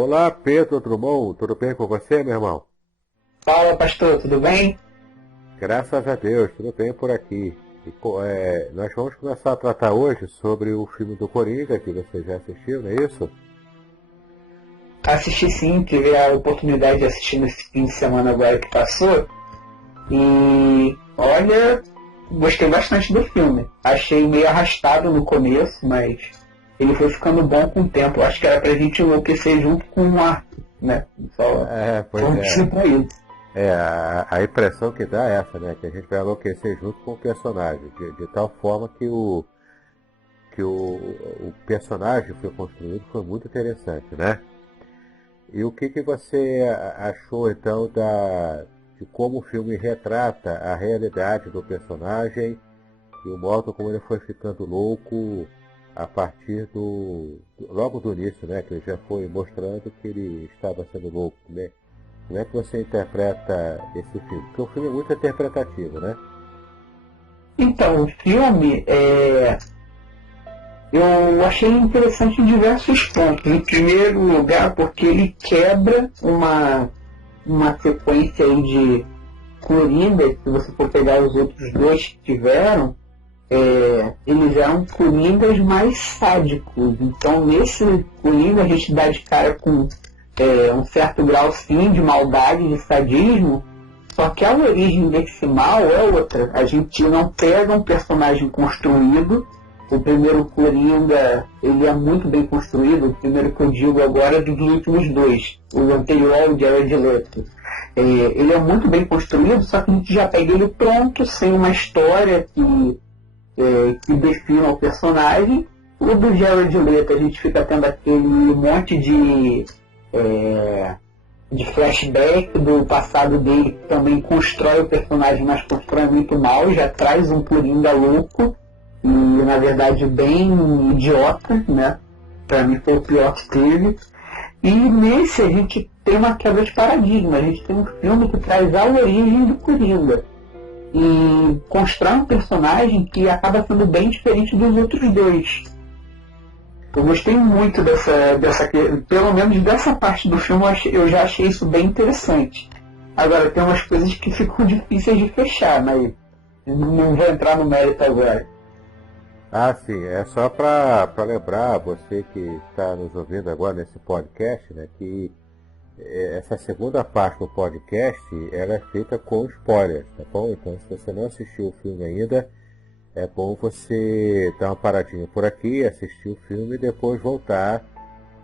Olá, Pedro Drummond, tudo bem com você, meu irmão? Fala, pastor, tudo bem? Graças a Deus, tudo bem por aqui. Nós vamos começar a tratar hoje sobre o filme do Coringa, que você já assistiu, não é isso? Assisti sim, tive a oportunidade de assistir nesse fim de semana agora que passou. E olha, gostei bastante do filme. Achei meio arrastado no começo, mas ele foi ficando bom com o tempo. Acho que era pra gente enlouquecer junto com o Arthur, né? Só pra isso. A impressão que dá é essa, né? Que a gente vai enlouquecer junto com o personagem, de tal forma que o personagem que foi construído foi muito interessante, né? E o que você achou então de como o filme retrata a realidade do personagem e o modo como ele foi ficando louco a partir logo do início, né? Que ele já foi mostrando que ele estava sendo louco, né? Como é que você interpreta esse filme? Porque o filme é muito interpretativo, né? Então, o filme eu achei interessante em diversos pontos. Em primeiro lugar, porque ele quebra uma sequência aí de Coringa. Se você for pegar os outros dois que tiveram, eles eram Coringas mais sádicos. Então, nesse Coringa, a gente dá de cara com um certo grau, sim, de maldade, de sadismo, só que a origem desse mal é outra. A gente não pega um personagem construído. O primeiro Coringa, ele é muito bem construído. O primeiro que eu digo agora é dos últimos dois. O anterior, o Jared Leto. Ele é muito bem construído, só que a gente já pega ele pronto, sem uma história que defina o personagem. O do Jared Leto, a gente fica tendo aquele monte de flashback do passado dele, que também constrói o personagem, mas constrói muito mal, já traz um Coringa louco e na verdade bem idiota, né? Pra mim foi o pior que teve. E nesse a gente tem uma quebra de paradigma, a gente tem um filme que traz a origem do Coringa e constrói um personagem que acaba sendo bem diferente dos outros dois. Eu gostei muito pelo menos dessa parte do filme, eu já achei isso bem interessante. Agora, tem umas coisas que ficam difíceis de fechar, mas não vou entrar no mérito agora. Ah, sim, é só para lembrar você que está nos ouvindo agora nesse podcast, né, que essa segunda parte do podcast ela é feita com spoilers, tá bom? Então, se você não assistiu o filme ainda, é bom você dar uma paradinha por aqui, assistir o filme e depois voltar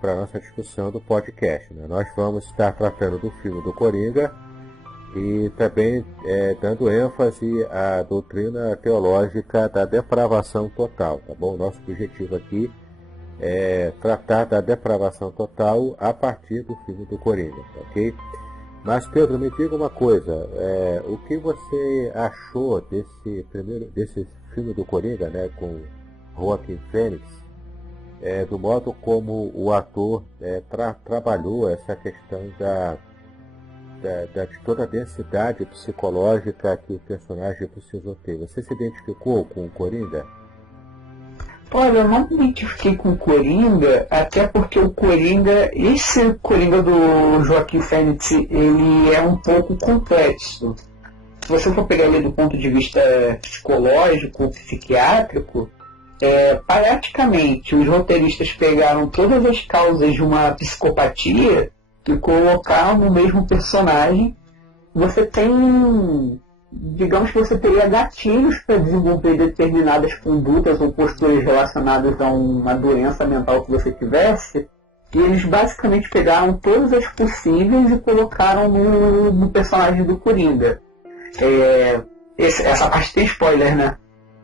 para a nossa discussão do podcast, né? Nós vamos estar tratando do filme do Coringa e também dando ênfase à doutrina teológica da depravação total, tá bom? Nosso objetivo aqui é tratar da depravação total a partir do filme do Coringa, ok? Mas Pedro, me diga uma coisa, o que você achou desse filme do Coringa, né, com Joaquin Phoenix, do modo como o ator trabalhou essa questão de toda a densidade psicológica que o personagem precisou ter. Você se identificou com o Coringa? Olha, eu não me identifiquei com o Coringa, até porque esse Coringa do Joaquin Phoenix, ele é um pouco complexo. Se você for pegar ele do ponto de vista psicológico, psiquiátrico, praticamente os roteiristas pegaram todas as causas de uma psicopatia e colocaram no mesmo personagem. Você tem, digamos que você teria gatilhos para desenvolver determinadas condutas ou posturas relacionadas a uma doença mental que você tivesse, e eles basicamente pegaram todas as possíveis e colocaram no personagem do Coringa. Essa parte tem spoiler, né?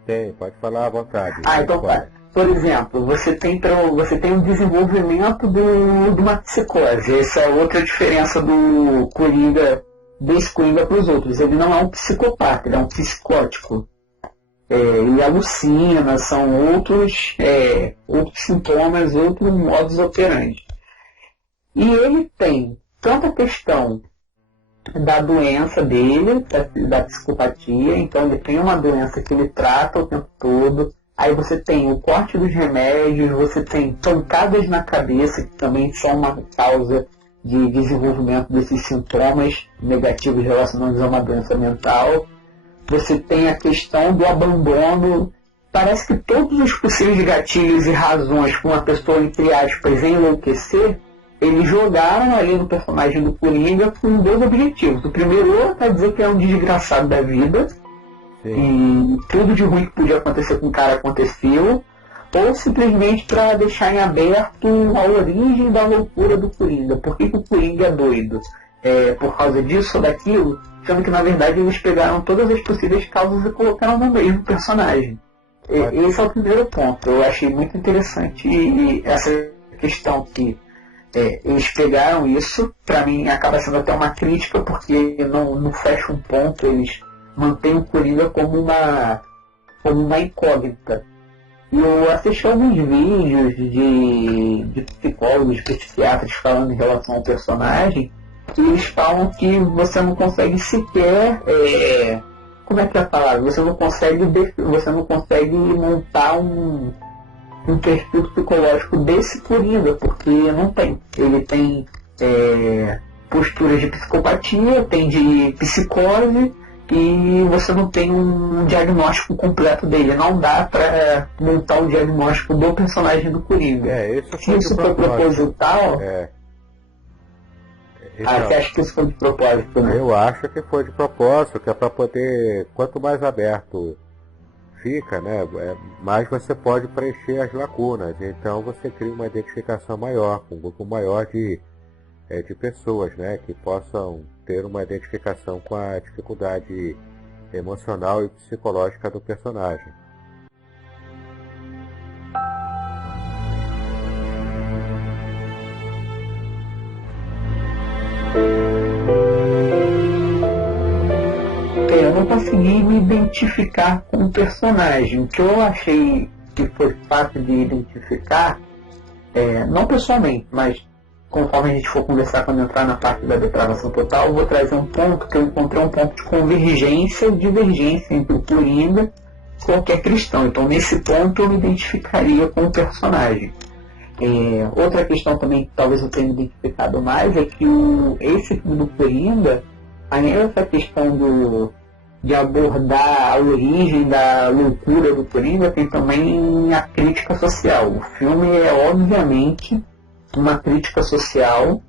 Tem, pode falar à vontade. Então tá. Por exemplo, você tem um desenvolvimento de uma psicose. Essa é outra diferença do Coringa, desse Coringa para os outros. Ele não é um psicopata, ele é um psicótico. Ele alucina, são outros sintomas, outros modus operandi. E ele tem tanta a questão da doença dele, da psicopatia, então ele tem uma doença que ele trata o tempo todo, Aí você tem o corte dos remédios, você tem pancadas na cabeça, que também são uma causa de desenvolvimento desses sintomas negativos relacionados a uma doença mental. Você tem a questão do abandono. Parece que todos os possíveis gatilhos e razões para uma pessoa, entre aspas, enlouquecer, eles jogaram ali no personagem do Coringa com dois objetivos. O primeiro é para dizer que é um desgraçado da vida, e tudo de ruim que podia acontecer com o cara aconteceu, ou simplesmente para deixar em aberto a origem da loucura do Coringa. Por que o Coringa é doido? Por causa disso ou daquilo? Sendo que na verdade eles pegaram todas as possíveis causas e colocaram no mesmo personagem. Esse é o primeiro ponto. Eu achei muito interessante essa questão que eles pegaram isso. Para mim acaba sendo até uma crítica, porque não fecha um ponto. Eles mantêm o Coringa como uma incógnita. E eu assisti alguns vídeos de psicólogos, psiquiatras falando em relação ao personagem, e eles falam que você não consegue sequer... como é que é a palavra? Você não consegue montar um perfil psicológico desse Coringa, porque não tem. Ele tem posturas de psicopatia, tem de psicose, e você não tem um diagnóstico completo dele. Não dá para montar um diagnóstico do personagem do Coringa. Se isso for proposital... você acha que isso foi de propósito, né? Eu acho que foi de propósito, que é para poder, quanto mais aberto fica, né, mais você pode preencher as lacunas. Então você cria uma identificação maior, um grupo maior de pessoas, né, que possam ter uma identificação com a dificuldade emocional e psicológica do personagem. Eu não consegui me identificar com o personagem. O que eu achei que foi fácil de identificar, não pessoalmente, mas conforme a gente for conversar quando entrar na parte da depravação total, eu vou trazer um ponto que eu encontrei, um ponto de convergência e divergência entre o Coringa e qualquer cristão. Então nesse ponto eu me identificaria com o personagem. Outra questão também que talvez eu tenha me identificado mais é que esse filme do Coringa, além dessa questão de abordar a origem da loucura do Coringa, tem também a crítica social. O filme é obviamente uma crítica social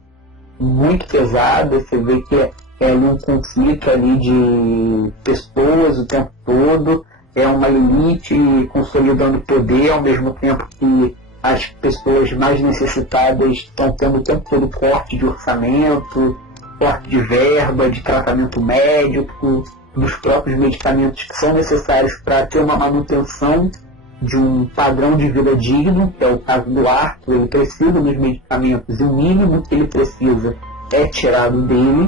muito pesada. Você vê que é um conflito ali de pessoas o tempo todo, é uma elite consolidando poder, ao mesmo tempo que as pessoas mais necessitadas estão tendo o tempo todo corte de orçamento, corte de verba, de tratamento médico, dos próprios medicamentos que são necessários para ter uma manutenção de um padrão de vida digno, que é o caso do Arthur. Ele precisa dos medicamentos e o mínimo que ele precisa é tirado dele.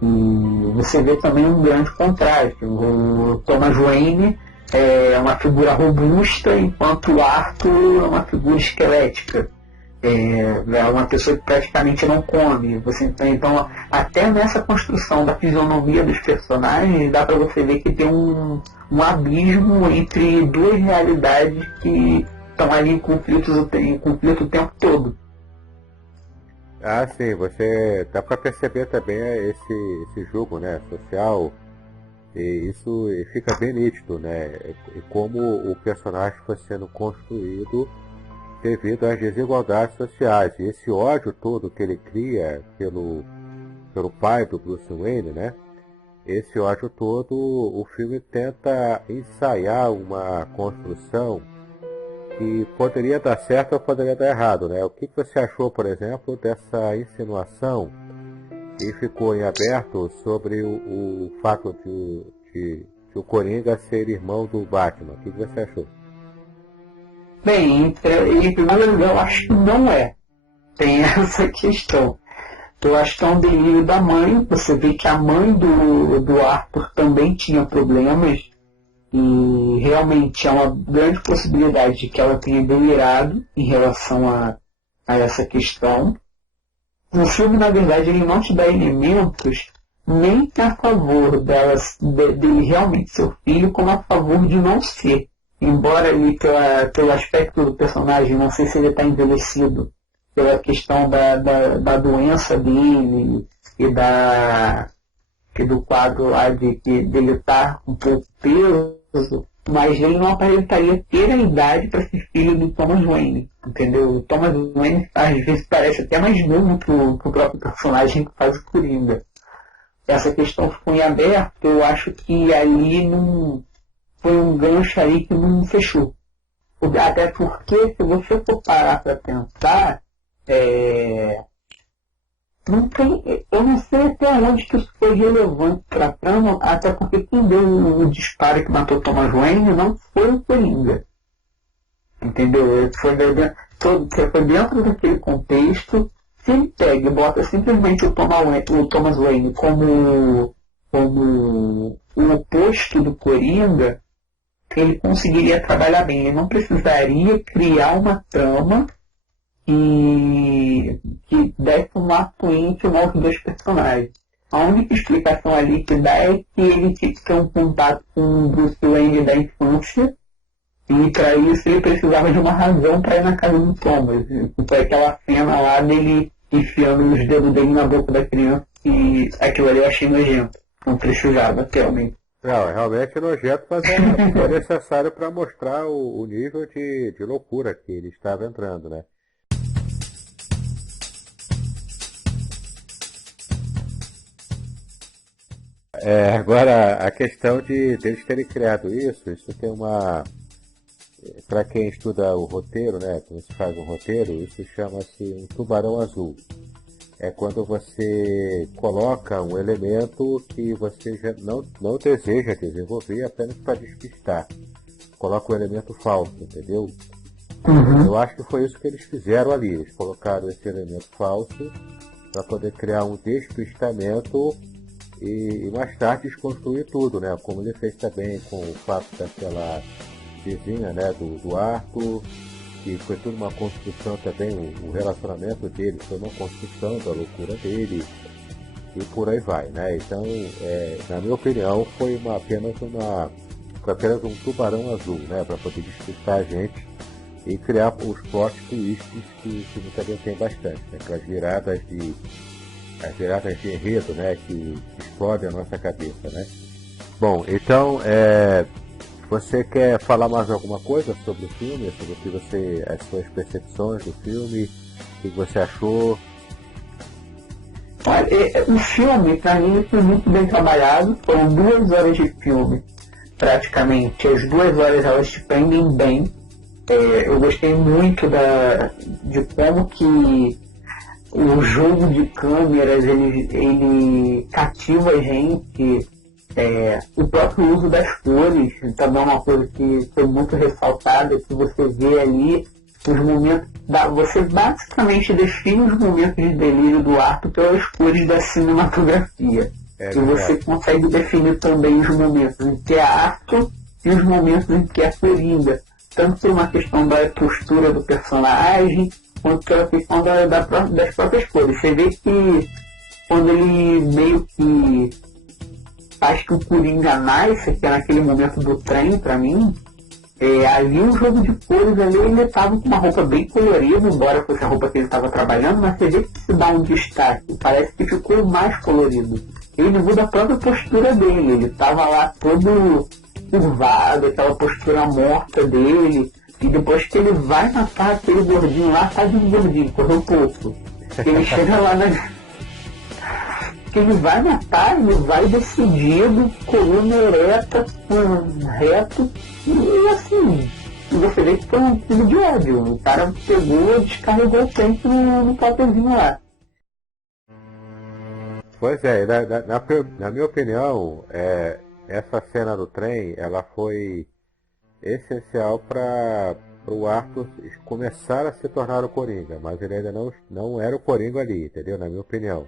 E você vê também um grande contraste. O Thomas Wayne é uma figura robusta, enquanto o Arthur é uma figura esquelética. É uma pessoa que praticamente não come. Então, até nessa construção da fisionomia dos personagens, dá para você ver que tem um abismo entre duas realidades que estão ali em conflito o tempo todo. Sim, dá para perceber também esse jogo, né, social, e isso fica bem nítido, né, e como o personagem foi sendo construído devido às desigualdades sociais. E esse ódio todo que ele cria pelo pai do Bruce Wayne, né? Esse ódio todo, o filme tenta ensaiar uma construção que poderia dar certo ou poderia dar errado, né? O que você achou, por exemplo, dessa insinuação que ficou em aberto sobre o fato de o Coringa ser irmão do Batman? O que você achou? Bem, em primeiro lugar, eu acho que não é. Tem essa questão. Eu acho que é um delírio da mãe. Você vê que a mãe do Arthur também tinha problemas, e realmente é uma grande possibilidade de que ela tenha delirado em relação a essa questão. O filme, na verdade, ele não te dá elementos nem a favor dele realmente ser filho, como a favor de não ser. embora ali pelo aspecto do personagem, não sei se ele está envelhecido, pela questão da doença dele e do quadro lá dele estar com pouco peso, mas ele não aparentaria ter a idade para ser filho do Thomas Wayne, entendeu? O Thomas Wayne às vezes parece até mais novo que o próprio personagem que faz o Coringa. Essa questão ficou em aberto, eu acho que ali não foi um gancho aí que não fechou. Até porque, se você for parar para pensar, não tem, eu não sei até onde que isso foi relevante para a trama, até porque quem deu o disparo que matou Thomas Wayne não foi o Coringa. Entendeu? Foi dentro daquele contexto. Se ele pega e bota simplesmente o Thomas Wayne como o oposto do Coringa, ele conseguiria trabalhar bem. Ele não precisaria criar uma trama que desse um ato íntimo aos dois personagens. A única explicação ali que dá é que ele tinha que ter um contato com o Bruce Wayne da infância, e para isso ele precisava de uma razão para ir na casa do Thomas. Foi aquela cena lá dele enfiando os dedos dele na boca da criança, e aquilo ali eu achei nojento. Não precisava, realmente. Não, realmente é nojento, mas é necessário para mostrar o nível de loucura que ele estava entrando, né? Agora, a questão de eles terem criado isso tem uma... Para quem estuda o roteiro, né, quando se faz um roteiro, isso chama-se um tubarão azul. É quando você coloca um elemento que você já não deseja desenvolver apenas para despistar. Coloca um elemento falso, entendeu? Eu acho que foi isso que eles fizeram ali. Eles colocaram esse elemento falso para poder criar um despistamento e mais tarde desconstruir tudo, né? Como ele fez também com o fato daquela vizinha, né, do Arthur, que foi tudo uma construção também, o relacionamento dele foi uma construção da loucura dele, e por aí vai, né? Então, na minha opinião, foi apenas um tubarão azul, né, para poder despistar a gente e criar os plot twists que também tem bastante, né? Aquelas viradas de enredo, né, que explodem a nossa cabeça, né? Bom, então, você quer falar mais alguma coisa sobre o filme, sobre o que as suas percepções do filme, o que você achou? Olha, o filme, para mim, foi muito bem trabalhado. Foram 2 horas de filme, praticamente. As 2 horas elas te prendem bem. Eu gostei muito de como que o jogo de câmeras ele cativa a gente. O próprio uso das cores também é uma coisa que foi muito ressaltada, que você vê ali os momentos, você basicamente define os momentos de delírio do Arthur pelas cores da cinematografia. E você consegue definir também os momentos em que é Arthur e os momentos em que é Coringa, tanto por uma questão da postura do personagem, quanto pela questão das próprias cores. Você vê que quando ele meio que faz que o Coringa nasce, que é naquele momento do trem, pra mim, ali o jogo de cores ali, ele estava com uma roupa bem colorida, embora fosse a roupa que ele estava trabalhando, mas você vê que se dá um destaque, parece que ficou mais colorido. Ele muda a própria postura dele, ele estava lá todo curvado, aquela postura morta dele, e depois que ele vai matar aquele gordinho lá, tá de gordinho, correu pouco. Ele chega lá ele vai matar, ele vai decidido, coluna ereta, reto, e assim, você vê que foi um crime de ódio. O cara pegou e descarregou o tempo no papelzinho lá. Pois na minha opinião, essa cena do trem, ela foi essencial para o Arthur começar a se tornar o Coringa, mas ele ainda não era o Coringa ali, entendeu? Na minha opinião.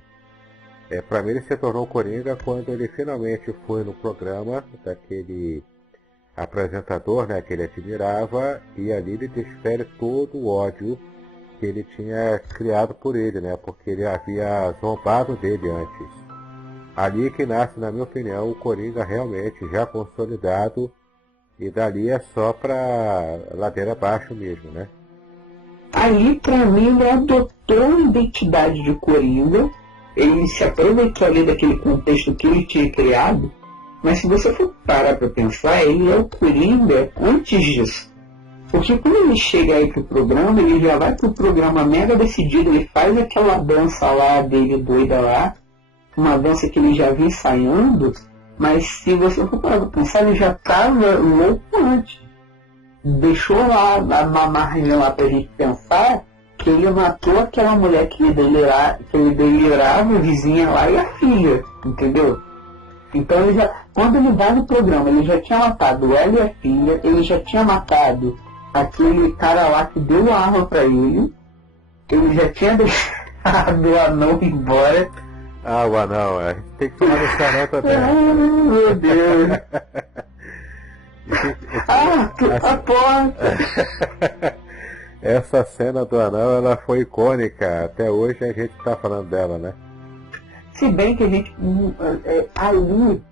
Para mim ele se tornou Coringa quando ele finalmente foi no programa daquele apresentador, né, que ele admirava, e ali ele desfere todo o ódio que ele tinha criado por ele, né, porque ele havia zombado dele antes. Ali que nasce, na minha opinião, o Coringa realmente já consolidado E dali é só pra ladeira abaixo mesmo, né? Ali, pra mim, ele adotou a identidade de Coringa, ele se aproveitou ali daquele contexto que ele tinha criado, mas se você for parar pra pensar, ele é o Coringa antes disso. Porque quando ele chega aí pro programa, ele já vai pro programa mega decidido, ele faz aquela dança lá dele doida lá, uma dança que ele já vinha ensaiando, mas se você for parar pra pensar, ele já estava louco antes. Deixou lá uma margem lá pra gente pensar que ele matou aquela mulher que ele delirava, a vizinha lá e a filha, entendeu? Então ele já, quando ele vai no programa, ele já tinha matado ela e a filha, ele já tinha matado aquele cara lá que deu a arma pra ele já tinha deixado o anão embora. Ah, o anão, a gente tem que falar desse anão também. Ai, meu Deus. A porta! Essa cena do anão, ela foi icônica. Até hoje a gente tá falando dela, né? Se bem que a gente ali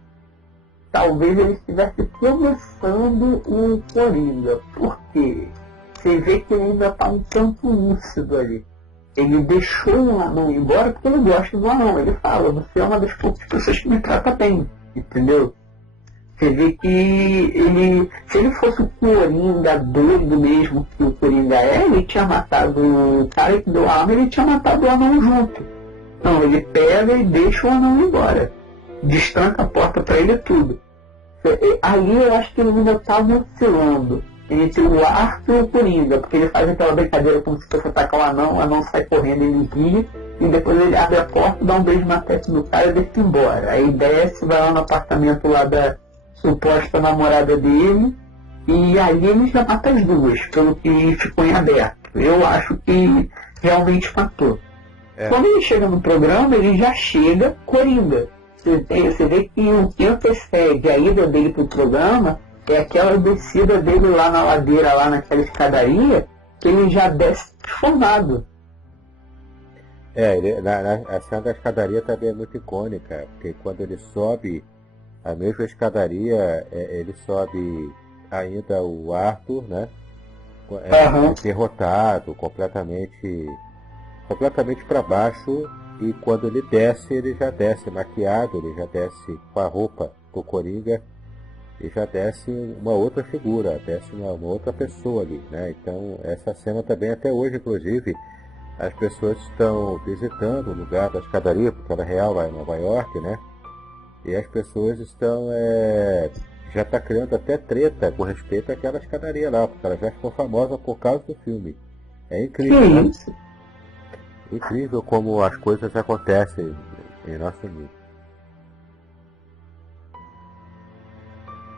talvez ele estivesse começando o Coringa. Por quê? Você vê que ele ainda está um tanto lúcido ali. Ele deixou o anão embora porque ele gosta do anão. Ele fala, você é uma das poucas pessoas que me trata bem. Entendeu? Você vê que ele, se ele fosse o Coringa doido mesmo que o Coringa é, ele tinha matado o cara que deu a arma, ele tinha matado o anão junto. Não, ele pega e deixa o anão embora. Destranca a porta pra ele e tudo. Ali eu acho que ele ainda estava oscilando entre o Arthur e o Coringa, porque ele faz aquela brincadeira como se fosse atacar o anão sai correndo, ele ri, e depois ele abre a porta, dá um beijo na testa do cara e deixa embora. Aí desce, vai lá no apartamento lá da suposta namorada dele, e aí ele já mata as duas, pelo que ficou em aberto. Eu acho que realmente matou. Quando ele chega no programa, ele já chega Coringa. Você vê que o que antecede a ida dele pro programa é aquela descida dele lá na ladeira, lá naquela escadaria, que ele já desce transformado. A cena da escadaria também é muito icônica, porque quando ele sobe a mesma escadaria, ele sobe ainda o Arthur, né? Derrotado, completamente para baixo, e quando ele desce, ele já desce maquiado, ele já desce com a roupa do Coringa, e já desce uma outra figura, desce uma outra pessoa ali, né? Então essa cena também até hoje, inclusive, as pessoas estão visitando o lugar da escadaria, porque ela é real lá em Nova York, né? E as pessoas estão já está criando até treta com respeito àquela escadaria lá, porque ela já ficou famosa por causa do filme. É incrível, né? Incrível como as coisas acontecem em nosso mundo.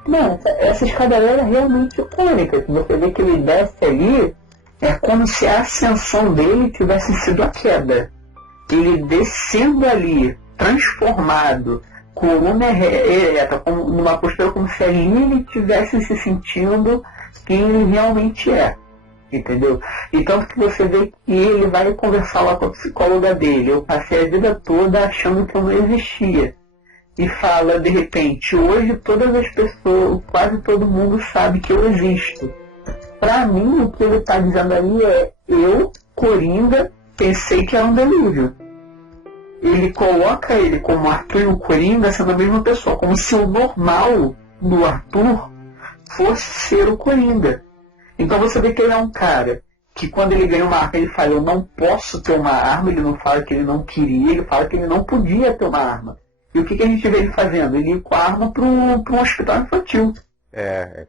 Não, essa escadaria é realmente icônica. Se você vê que ele desce ali, é como se a ascensão dele tivesse sido a queda. Ele descendo ali, transformado, coluna ereta, numa postura como se ali ele estivesse se sentindo quem ele realmente é. Entendeu? Então que você vê que ele vai conversar lá com a psicóloga dele. Eu passei a vida toda achando que eu não existia. E fala, de repente, hoje todas as pessoas, quase todo mundo sabe que eu existo. Pra mim, o que ele está dizendo ali é, eu, Coringa, pensei que era um delírio. Ele coloca ele como Arthur e o Coringa sendo a mesma pessoa, como se o normal do Arthur fosse ser o Coringa. Então você vê que ele é um cara que quando ele ganha uma arma, ele fala, eu não posso ter uma arma, ele não fala que ele não queria, ele fala que ele não podia ter uma arma. E o que a gente vê ele fazendo? Ele ia com a arma para um hospital infantil.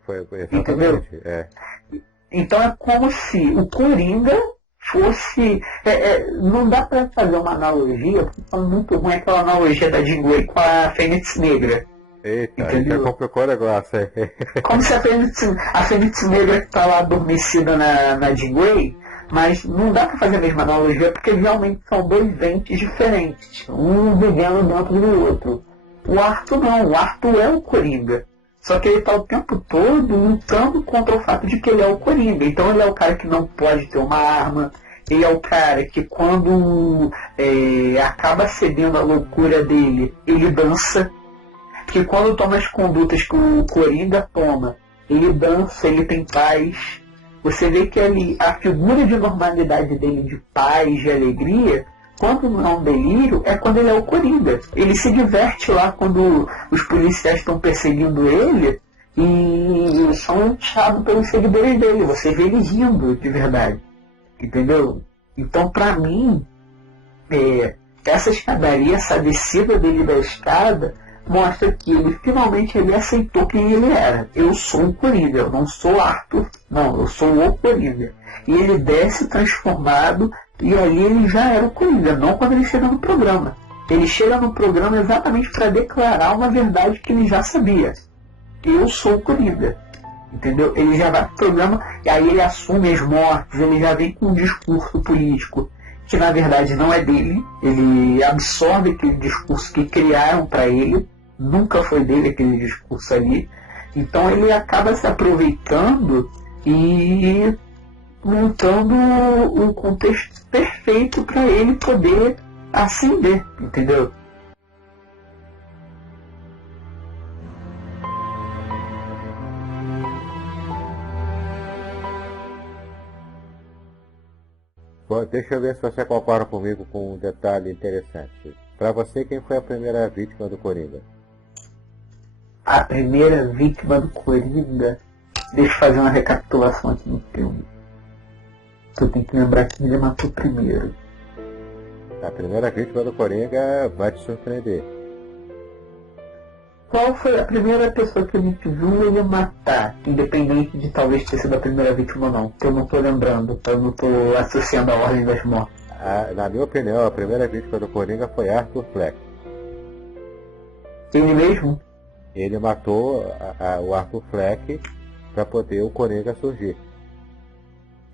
Foi exatamente. Entendeu? Então é como se o Coringa fosse... não dá para fazer uma analogia, porque é muito ruim aquela analogia da Jean Grey com a Fênix Negra. Eita, já complicou o negócio aí. Como se a Fênix Negra que está lá adormecida na Jean Grey, mas não dá para fazer a mesma analogia porque realmente são dois entes diferentes, um vivendo dentro do outro. O Arthur não, o Arthur é o Coringa. Só que ele está o tempo todo lutando contra o fato de que ele é o Coringa. Então ele é o cara que não pode ter uma arma, ele é o cara que quando acaba cedendo à loucura dele, ele dança. Que quando toma as condutas que o Coringa toma, ele dança, ele tem paz. Você vê que a figura de normalidade dele, de paz, de alegria, quando não é um delírio, é quando ele é o Coringa. Ele se diverte lá quando os policiais estão perseguindo ele e são chados pelos seguidores dele. Você vê ele rindo de verdade. Entendeu? Então, pra mim, essa escadaria, essa descida dele da escada, mostra que finalmente ele aceitou quem ele era. Eu sou o Coringa, eu não sou Arthur, não, eu sou o Coringa. E ele desce transformado, e aí ele já era o Coringa, não quando ele chega no programa. Ele chega no programa exatamente para declarar uma verdade que ele já sabia. Eu sou o Coringa. Entendeu? Ele já vai pro programa, e aí ele assume as mortes, ele já vem com um discurso político que na verdade não é dele. Ele absorve aquele discurso que criaram para ele. Nunca foi dele aquele discurso ali. Então ele acaba se aproveitando e montando um contexto perfeito para ele poder ascender, entendeu? Bom, deixa eu ver se você concorda comigo com um detalhe interessante. Para você, quem foi a primeira vítima do Coringa? A primeira vítima do Coringa... Deixa eu fazer uma recapitulação aqui no filme. Tu tem que lembrar que ele matou primeiro. A primeira vítima do Coringa vai te surpreender. Qual foi a primeira pessoa que a gente viu ele matar? Independente de talvez ter sido a primeira vítima ou não. Que eu não tô lembrando, eu não tô associando a ordem das mortes. Na minha opinião, a primeira vítima do Coringa foi Arthur Fleck. Ele mesmo? Ele matou o Arthur Fleck para poder o Coringa surgir.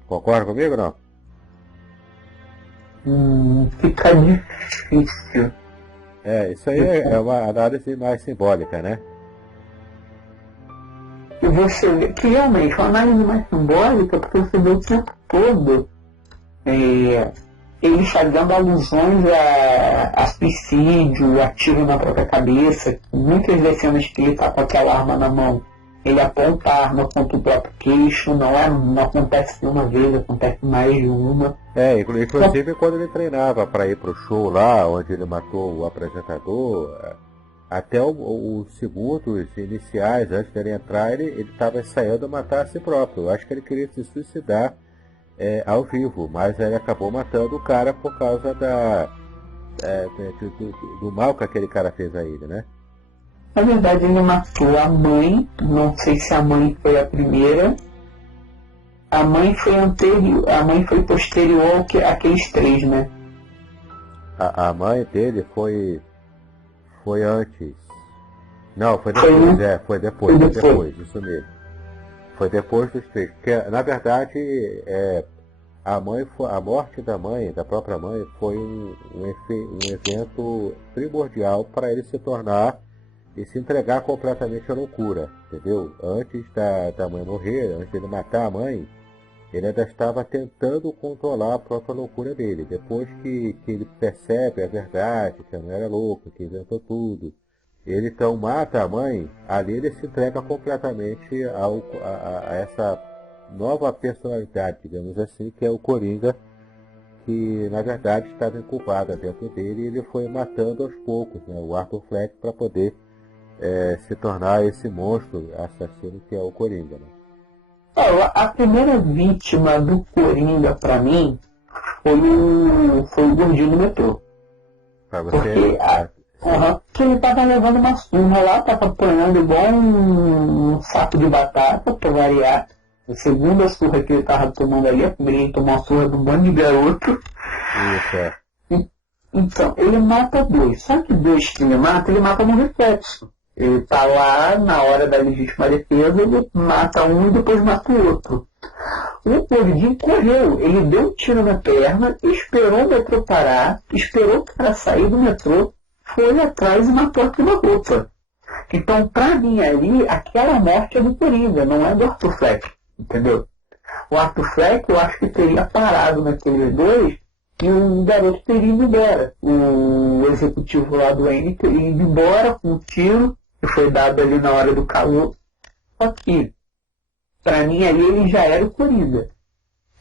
Concorda comigo ou não? Fica difícil. Isso aí é uma análise mais simbólica, né? E você vê que realmente uma análise mais simbólica, porque você vê o tempo todo ele fazendo alusões a suicídio, a tiro na própria cabeça. Muitas das cenas que ele está com aquela arma na mão, ele aponta a arma contra o próprio queixo, não acontece de uma vez, acontece mais de uma. Inclusive quando ele treinava para ir pro show lá, onde ele matou o apresentador, até os segundos iniciais, antes dele entrar, ele estava ensaiando matar a si próprio. Eu acho que ele queria se suicidar ao vivo, mas ele acabou matando o cara por causa do mal que aquele cara fez a ele, né? Na verdade, ele matou a mãe, não sei se a mãe foi a primeira. A mãe foi posterior àqueles três, né? A mãe dele foi antes. Não, foi depois, foi depois, isso mesmo. Foi depois dos três. Porque, na verdade, a morte da própria mãe, foi um evento primordial para ele se tornar e se entregar completamente à loucura, entendeu? Antes da mãe morrer, antes de ele matar a mãe, ele ainda estava tentando controlar a própria loucura dele. Depois que ele percebe a verdade, que não era louco, que inventou tudo, ele então mata a mãe, ali ele se entrega completamente a essa nova personalidade, digamos assim, que é o Coringa, que na verdade estava incubada dentro dele, e ele foi matando aos poucos, né, o Arthur Fleck, para poder se tornar esse monstro assassino que é o Coringa, né? A primeira vítima do Coringa, pra mim, foi o gordinho do metrô. Pra você? Porque ele tava levando uma surra lá, tava apanhando igual um saco de batata, pra variar. A segunda surra que ele tava tomando ali, a primeira ele tomou uma surra de um bando de garoto. Isso, Então, ele mata dois. Só que dois que ele mata no reflexo. Ele tá lá, na hora da legítima defesa, ele mata um e depois mata o outro. O gordinho correu, ele deu um tiro na perna, esperou o metrô parar, esperou o cara sair do metrô, foi atrás e matou aquela roupa. Então, pra mim ali, aquela morte é do Coringa, não é do Arthur Fleck, entendeu? O Arthur Fleck, eu acho que teria parado naqueles dois e o garoto teria ido embora. O executivo lá do N teria ido embora com um tiro que foi dado ali na hora do calor. Só que Para mim ali ele já era o Coringa.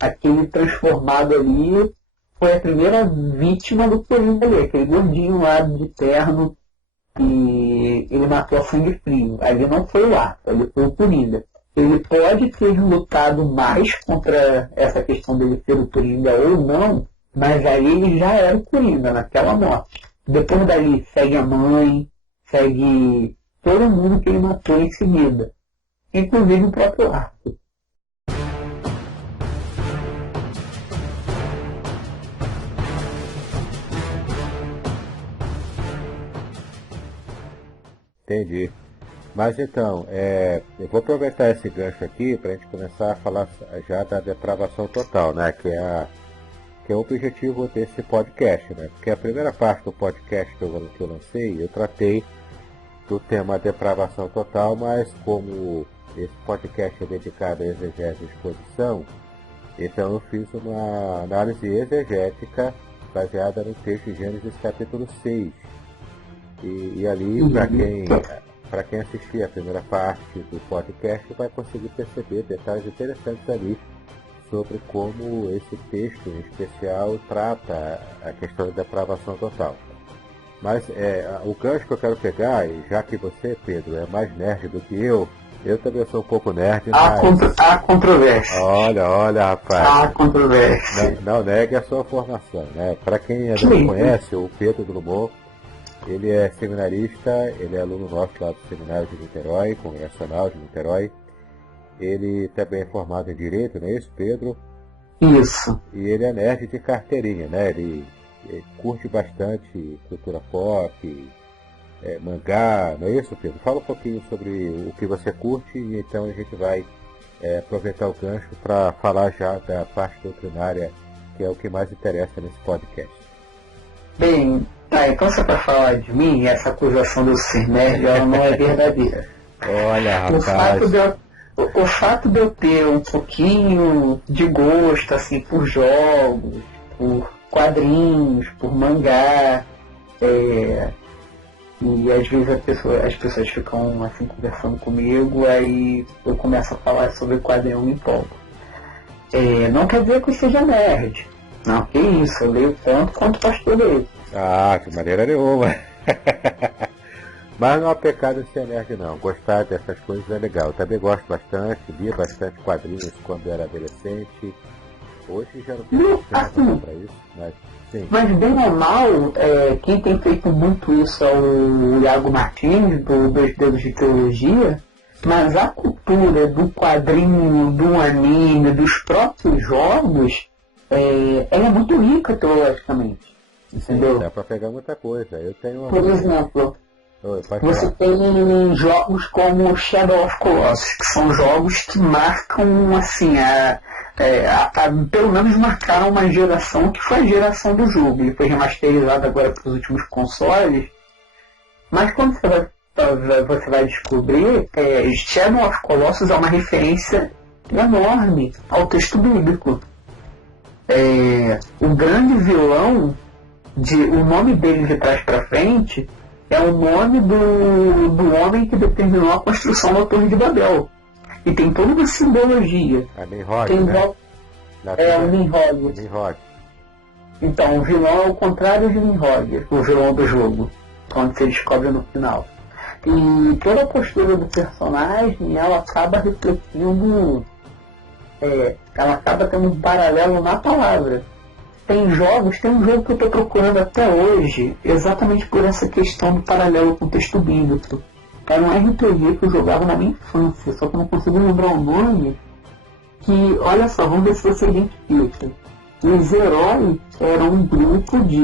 Aquele transformado ali foi a primeira vítima do Coringa ali, aquele gordinho lá de terno que ele matou a sangue frio. Ali não foi o Arthur, ali foi o Coringa. Ele pode ter lutado mais contra essa questão dele ser o Coringa ou não, mas aí ele já era o Coringa naquela morte. Depois dali segue a mãe, segue todo mundo que ele matou em seguida, inclusive o próprio Arthur. Entendi. Mas então, eu vou aproveitar esse gancho aqui para a gente começar a falar já da depravação total, né? Que é o objetivo desse podcast, né? Porque a primeira parte do podcast que eu lancei, eu tratei do tema depravação total, mas como esse podcast é dedicado à exegese e exposição, então eu fiz uma análise exegética baseada no texto de Gênesis capítulo 6. E ali, para quem assistir a primeira parte do podcast, vai conseguir perceber detalhes interessantes ali sobre como esse texto em especial trata a questão da depravação total. Mas o gancho que eu quero pegar, e já que você, Pedro, é mais nerd do que eu também sou um pouco nerd. Há controvérsia. Olha, rapaz. Há controvérsia. Não negue a sua formação, né? Para quem ainda não conhece, o Pedro Drummond, ele é seminarista, ele é aluno nosso lá do Seminário de Niterói, Congregacional de Niterói. Ele também é formado em Direito, não é isso, Pedro? Isso. E ele é nerd de carteirinha, né? Ele curte bastante cultura pop, mangá, não é isso, Pedro? Fala um pouquinho sobre o que você curte e então a gente vai aproveitar o gancho para falar já da parte doutrinária, que é o que mais interessa nesse podcast. Bem, então você vai falar de mim, essa acusação do ser nerd, ela não é verdadeira. Olha, rapaz. O fato de eu ter um pouquinho de gosto assim, por jogos, por quadrinhos, por mangá, e às vezes as pessoas ficam assim conversando comigo, aí eu começo a falar sobre quadrinho e me empolgo. Não quer dizer que eu seja nerd. Não, que isso, eu leio tanto quanto o pastor lê. Ah, de maneira nenhuma. Mas não é pecado ser nerd não, gostar dessas coisas é legal. Eu também gosto bastante, lia bastante quadrinhos quando era adolescente. Hoje já não tenho tempo para isso, mas sim. Mas bem ou mal, quem tem feito muito isso é o Iago Martins, do Dois Dedos de Teologia, mas a cultura do quadrinho, do anime, dos próprios jogos, ela é muito rica teologicamente. Entendeu? Sim, dá para pegar muita coisa. Eu tenho Por exemplo, você tem jogos como Shadow of Colossus, que são jogos que marcam, assim, pelo menos marcaram uma geração que foi a geração do jogo. Ele foi remasterizado agora para os últimos consoles. Mas quando você vai descobrir, Shadow of Colossus é uma referência enorme ao texto bíblico. O grande vilão, o nome dele de trás para frente, é o nome do homem que determinou a construção da Torre de Babel. E tem toda uma simbologia. A Nimrod, né? O Nimrod. Então, o vilão é o contrário de Nimrod, o vilão do jogo, quando você descobre no final. E toda a postura do personagem, ela acaba refletindo, ela acaba tendo um paralelo na palavra. Tem um jogo que eu estou procurando até hoje, exatamente por essa questão do paralelo com o texto bíblico. Era um RPG que eu jogava na minha infância, só que eu não consigo lembrar o nome, que, olha só, vamos ver se você identifica. Os heróis eram um grupo de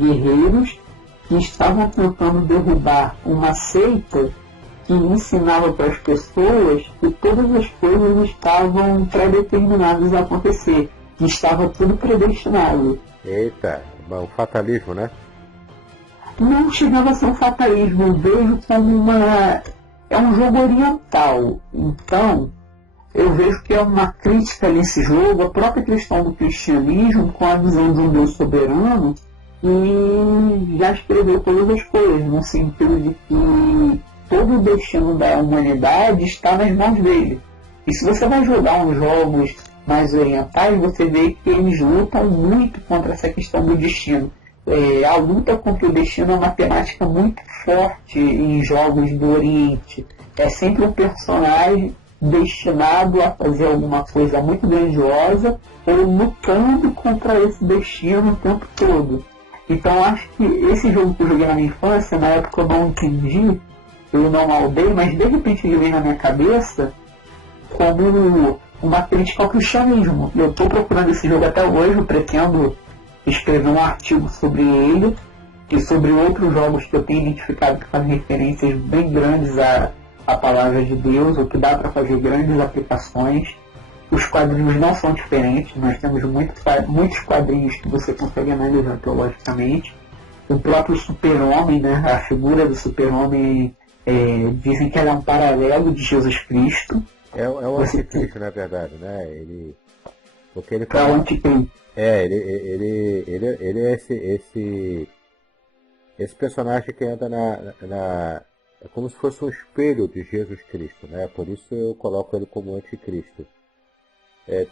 guerreiros que estavam tentando derrubar uma seita que ensinava para as pessoas que todas as coisas estavam pré-determinadas a acontecer, que estava tudo predestinado. Eita, o fatalismo, né? Não chegava a ser um fatalismo, eu vejo como um jogo oriental. Então, eu vejo que é uma crítica nesse jogo, a própria questão do cristianismo, com a visão de um Deus soberano, e já escreveu todas as coisas, no sentido de que todo o destino da humanidade está nas mãos dele. E se você vai jogar uns jogos mais orientais, você vê que eles lutam muito contra essa questão do destino. A luta contra o destino é uma temática muito forte em jogos do Oriente. É sempre um personagem destinado a fazer alguma coisa muito grandiosa ou lutando contra esse destino o tempo todo. Então acho que esse jogo que eu joguei na minha infância, na época eu não entendi, eu não maldei, mas de repente ele veio na minha cabeça como uma crítica ao cristianismo. Eu estou procurando esse jogo até hoje, eu pretendo escrever um artigo sobre ele e sobre outros jogos que eu tenho identificado que fazem referências bem grandes à palavra de Deus, ou que dá para fazer grandes aplicações. Os quadrinhos não são diferentes, nós temos muitos quadrinhos que você consegue analisar teologicamente. O próprio Super-Homem, né, a figura do Super-Homem, dizem que ela é um paralelo de Jesus Cristo. É o anticristo, na verdade, né? Porque ele é o anticristo. Ele é esse personagem que anda é como se fosse um espelho de Jesus Cristo, né? Por isso eu coloco ele como anticristo.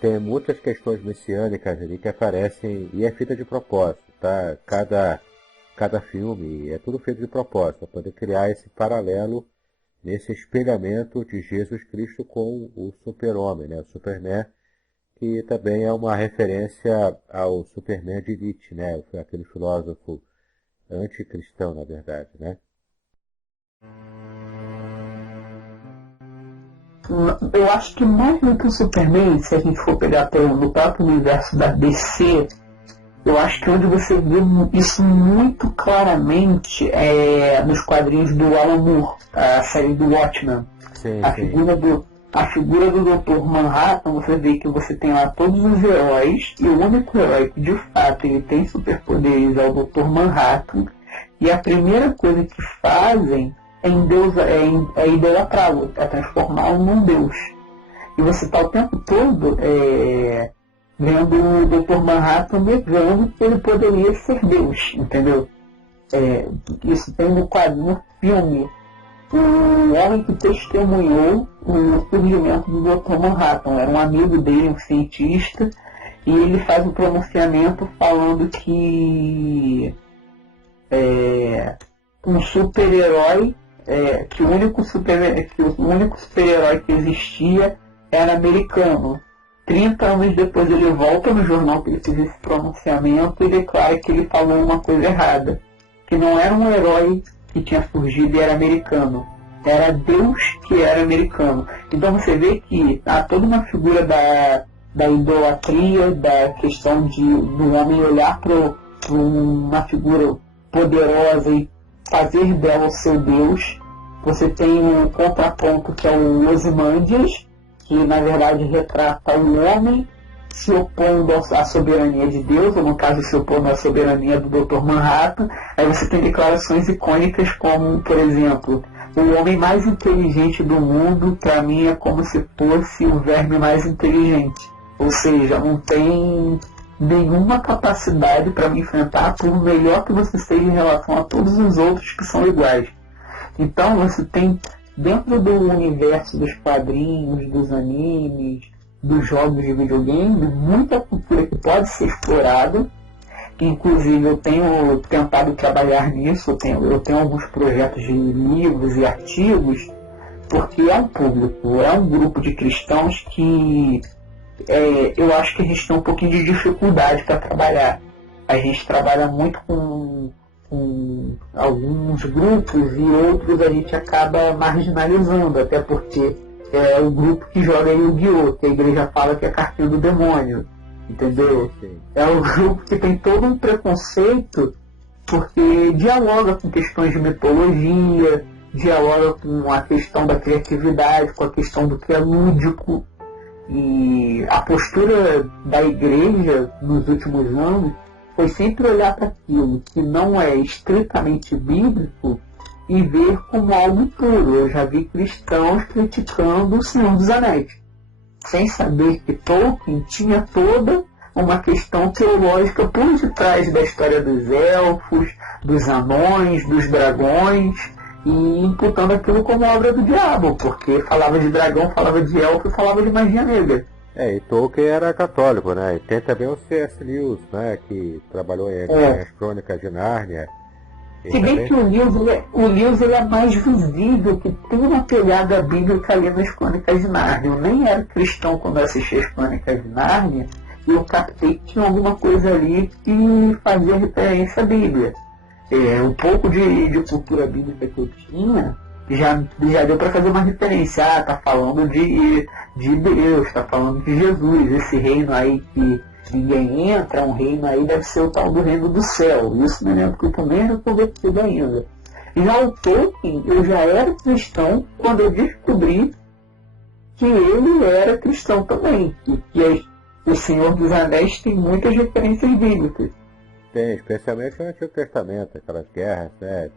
Tem muitas questões messiânicas ali que aparecem, e é feita de propósito, tá? Cada filme é tudo feito de propósito, para poder criar esse paralelo, nesse espelhamento de Jesus Cristo com o Super-Homem, né? O Superman, que também é uma referência ao Superman de Nietzsche, né? Aquele filósofo anticristão, na verdade, né? Eu acho que mais do que o Superman, se a gente for pegar no próprio universo da DC, eu acho que onde você vê isso muito claramente é nos quadrinhos do Alan Moore, a série do Watchmen. Sim, A figura do Dr. Manhattan, você vê que você tem lá todos os heróis, e o único herói que de fato ele tem superpoderes é o Dr. Manhattan, e a primeira coisa que fazem é idolatrá-lo, é transformá-lo num deus. E você está o tempo todo vendo o Dr. Manhattan negando que ele poderia ser Deus, entendeu? Isso tem no quadrinho filme. O homem que testemunhou o surgimento do Dr. Manhattan era um amigo dele, um cientista, e ele faz um pronunciamento falando que um super-herói, que o único super-herói que existia era americano. 30 anos depois ele volta no jornal que ele fez esse pronunciamento e declara que ele falou uma coisa errada, que não era um herói que tinha surgido e era americano, era Deus que era americano. Então você vê que há toda uma figura da idolatria, da questão do homem olhar para uma figura poderosa e fazer dela o seu Deus. Você tem um contraponto que é o Ozymandias, que na verdade retrata o homem se opondo à soberania de Deus, ou no caso se opondo à soberania do Dr. Manhattan. Aí você tem declarações icônicas como, por exemplo, o homem mais inteligente do mundo para mim é como se fosse o verme mais inteligente. Ou seja, não tem nenhuma capacidade para me enfrentar por melhor que você seja em relação a todos os outros que são iguais. Então você tem dentro do universo dos quadrinhos, dos animes, dos jogos de videogame, muita cultura que pode ser explorada. Inclusive eu tenho tentado trabalhar nisso, eu tenho alguns projetos de livros e artigos, porque é um público, é um grupo de cristãos que eu acho que a gente tem um pouquinho de dificuldade para trabalhar. A gente trabalha muito com alguns grupos e outros a gente acaba marginalizando, até porque é o grupo que joga Yu-Gi-Oh!, que a igreja fala que é cartinha do demônio, entendeu? Sim. É o grupo que tem todo um preconceito porque dialoga com questões de mitologia, dialoga com a questão da criatividade, com a questão do que é lúdico. E a postura da igreja nos últimos anos foi sempre olhar para aquilo que não é estritamente bíblico e ver como algo puro. Eu já vi cristãos criticando o Senhor dos Anéis, sem saber que Tolkien tinha toda uma questão teológica por detrás da história dos elfos, dos anões, dos dragões. e imputando aquilo como obra do diabo, porque falava de dragão, falava de elfo e falava de magia negra. E Tolkien era católico, né? E tem também o C.S. Lewis, né? Que trabalhou em as Crônicas de Nárnia. Se bem que o Lewis ele é mais visível, que tem uma pegada bíblica ali nas Crônicas de Nárnia. Eu nem era cristão quando eu assisti as Crônicas de Nárnia, e eu captei que tinha alguma coisa ali que fazia referência à Bíblia. Um pouco de cultura bíblica que eu tinha, já deu para fazer uma referência. Tá falando de Deus, tá falando de Jesus, esse reino aí que ninguém entra, um reino aí deve ser o tal do reino do céu. Isso me lembro que eu também era convertido ainda. E já o Tolkien, eu já era cristão quando eu descobri que ele era cristão também. E que o Senhor dos Anéis tem muitas referências bíblicas. Tem, especialmente no Antigo Testamento, aquelas guerras, né,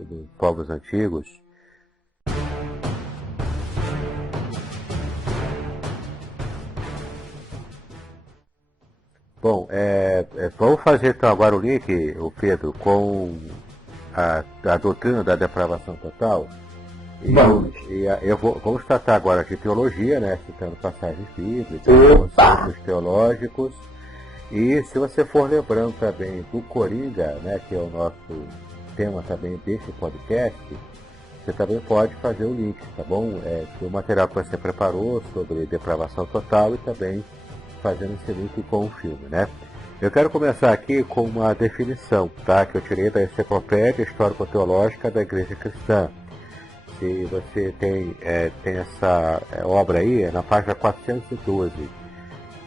dos povos antigos. Bom, vamos fazer então agora o link, o Pedro, com a doutrina da depravação total. Vamos tratar agora de teologia, né, citando passagens bíblicas, conceitos teológicos. E se você for lembrando também do Coringa, né, que é o nosso tema também desse podcast, você também pode fazer o link, tá bom? Do material que você preparou sobre depravação total e também fazendo esse link com o filme, né? Eu quero começar aqui com uma definição, tá? Que eu tirei da Enciclopédia Histórico-Teológica da Igreja Cristã. Se você tem essa obra aí, é na página 412.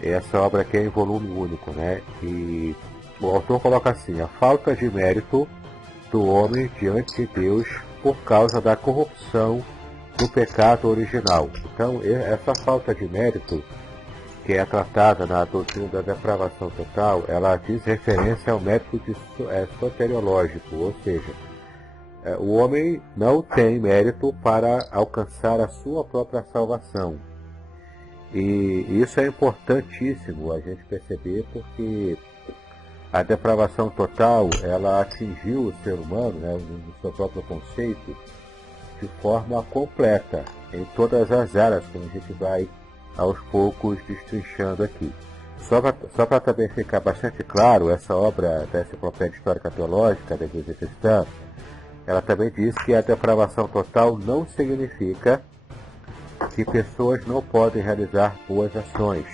Essa obra aqui é em volume único, né? E o autor coloca assim: a falta de mérito do homem diante de Deus por causa da corrupção do pecado original. Então, essa falta de mérito, que é tratada na doutrina da depravação total, ela diz referência ao método soteriológico, ou seja, o homem não tem mérito para alcançar a sua própria salvação. E isso é importantíssimo a gente perceber, porque a depravação total, ela atingiu o ser humano, né, no seu próprio conceito, de forma completa, em todas as áreas, como a gente vai aos poucos destrinchando aqui. Só para também ficar bastante claro, essa obra da Enciclopédia Histórica Teológica da Igreja Cristã, ela também diz que a depravação total não significa que pessoas não podem realizar boas ações,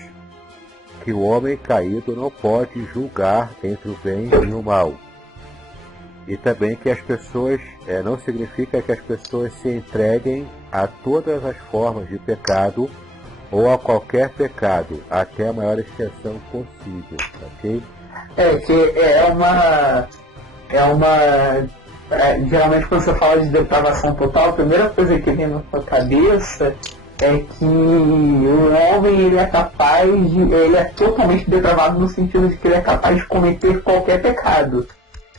que o homem caído não pode julgar entre o bem e o mal, e também que as pessoas, não significa que as pessoas se entreguem a todas as formas de pecado ou a qualquer pecado, até a maior extensão possível, ok? Geralmente quando você fala de depravação total, a primeira coisa que vem na sua cabeça é que o homem ele é totalmente depravado no sentido de que ele é capaz de cometer qualquer pecado.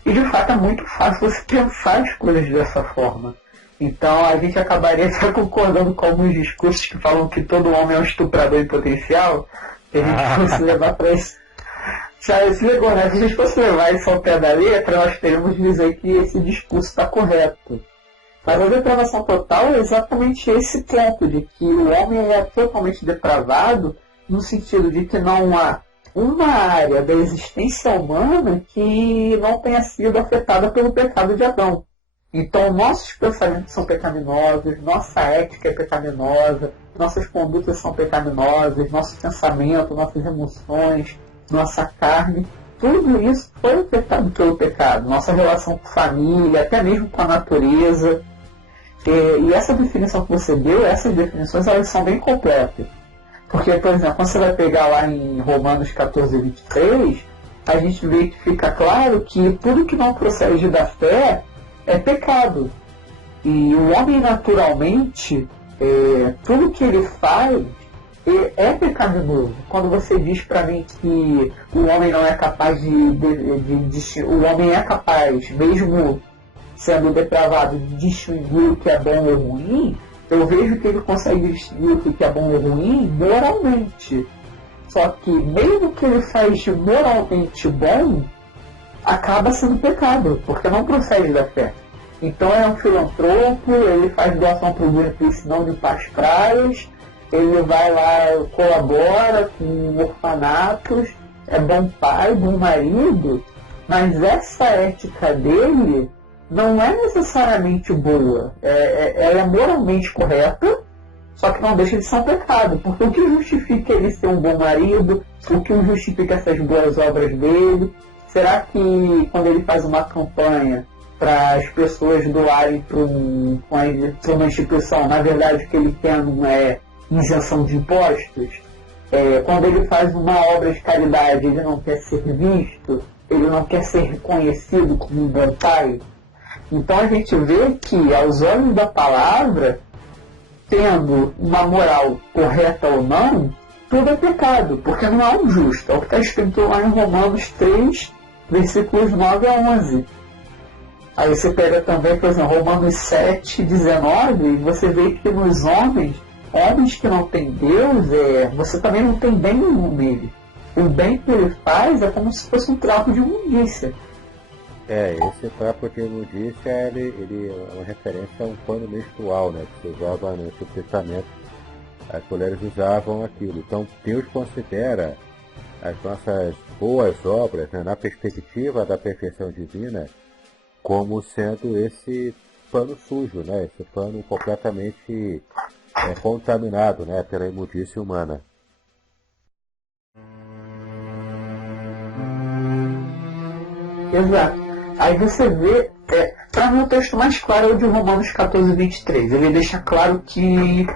E de fato é muito fácil você pensar as coisas dessa forma. Então a gente acabaria até concordando com alguns discursos que falam que todo homem é um estuprador em potencial, se a gente fosse levar para isso. Se a gente fosse levar isso ao pé da letra, nós teríamos de dizer que esse discurso está correto. Mas a depravação total é exatamente esse ponto, de que o homem é totalmente depravado, no sentido de que não há uma área da existência humana que não tenha sido afetada pelo pecado de Adão. Então, nossos pensamentos são pecaminosos, nossa ética é pecaminosa, nossas condutas são pecaminosas, nosso pensamento, nossas emoções, nossa carne, tudo isso foi afetado pelo pecado. Nossa relação com a família, até mesmo com a natureza. E essa definição que você deu, essas definições, elas são bem completas. Porque, por exemplo, quando você vai pegar lá em Romanos 14, 23, a gente vê que fica claro que tudo que não procede da fé é pecado. E o homem, naturalmente, tudo que ele faz é pecaminoso. Quando você diz para mim que o homem não é capaz o homem é capaz, mesmo sendo depravado, de distinguir o que é bom ou ruim, eu vejo que ele consegue distinguir o que é bom ou ruim moralmente. Só que mesmo que ele faz moralmente bom, acaba sendo pecado, porque não procede da fé. Então é um filantropo, ele faz doação para o Greenpeace não limpar as praias, ele vai lá, colabora com orfanatos, é bom pai, bom marido, mas essa ética dele não é necessariamente boa. Ela é moralmente correta, só que não deixa de ser um pecado, porque o que justifica ele ser um bom marido, o que justifica essas boas obras dele? Será que quando ele faz uma campanha para as pessoas doarem para uma instituição, na verdade o que ele quer não é isenção de impostos? Quando ele faz uma obra de caridade, ele não quer ser visto, ele não quer ser reconhecido como um bom pai? Então a gente vê que, aos olhos da palavra, tendo uma moral correta ou não, tudo é pecado, porque não há um justo. É o que está escrito lá em Romanos 3, versículos 9 a 11. Aí você pega também, por exemplo, Romanos 7, 19, e você vê que nos homens que não têm Deus, você também não tem bem nenhum nele. O bem que ele faz é como se fosse um trapo de imundícia. Esse trapo de imundícia, ele é uma referência a um pano menstrual, né, que se usava no Antigo Testamento. As mulheres usavam aquilo. Então Deus considera as nossas boas obras, né, na perspectiva da perfeição divina, como sendo esse pano sujo, né, esse pano completamente contaminado, né, pela imundícia humana. Exato. Aí você vê, para mim o texto mais claro é o de Romanos 14, 23. Ele deixa claro que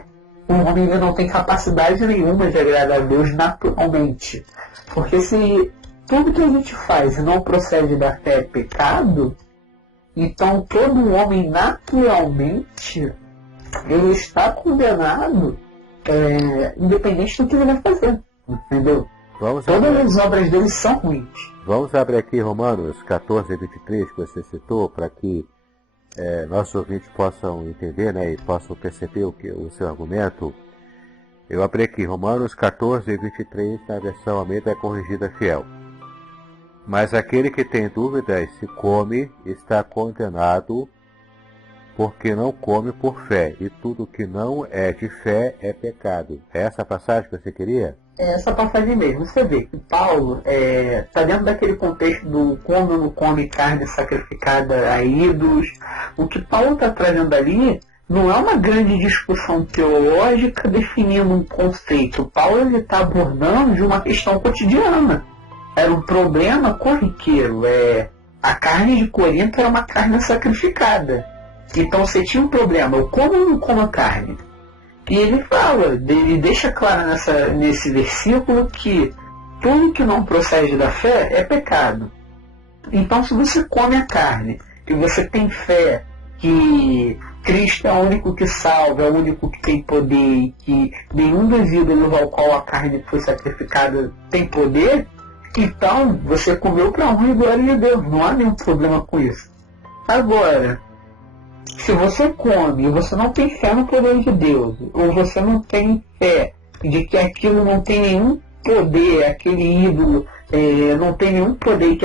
o homem não tem capacidade nenhuma de agradar a Deus naturalmente. Porque se tudo que a gente faz não procede da fé é pecado, então todo homem naturalmente ele está condenado, independente do que ele vai fazer. Entendeu? Todas as obras dele são ruins. Vamos abrir aqui Romanos 14, 23, que você citou, para que nossos ouvintes possam entender, né, e possam perceber o seu argumento. Eu abri aqui Romanos 14, 23, na versão Almeida Corrigida Fiel. Mas aquele que tem dúvidas se come, está condenado, porque não come por fé, e tudo que não é de fé é pecado. É essa a passagem que você queria? É essa passagem mesmo. Você vê que Paulo está dentro daquele contexto do come ou não come carne sacrificada a ídolos. O que Paulo está trazendo ali não é uma grande discussão teológica definindo um conceito. Paulo está abordando de uma questão cotidiana. Era um problema corriqueiro. A carne de Corinto era uma carne sacrificada. Então você tinha um problema, eu como ou não como a carne? E ele fala, ele deixa claro nesse versículo que tudo que não procede da fé é pecado. Então se você come a carne, que você tem fé que Cristo é o único que salva, é o único que tem poder, e que nenhum dos ídolos ao qual a carne foi sacrificada tem poder, então você comeu para honra e glória de Deus, não há nenhum problema com isso. Agora, se você come e você não tem fé no poder de Deus, ou você não tem fé de que aquilo não tem nenhum poder, aquele ídolo não tem nenhum poder, que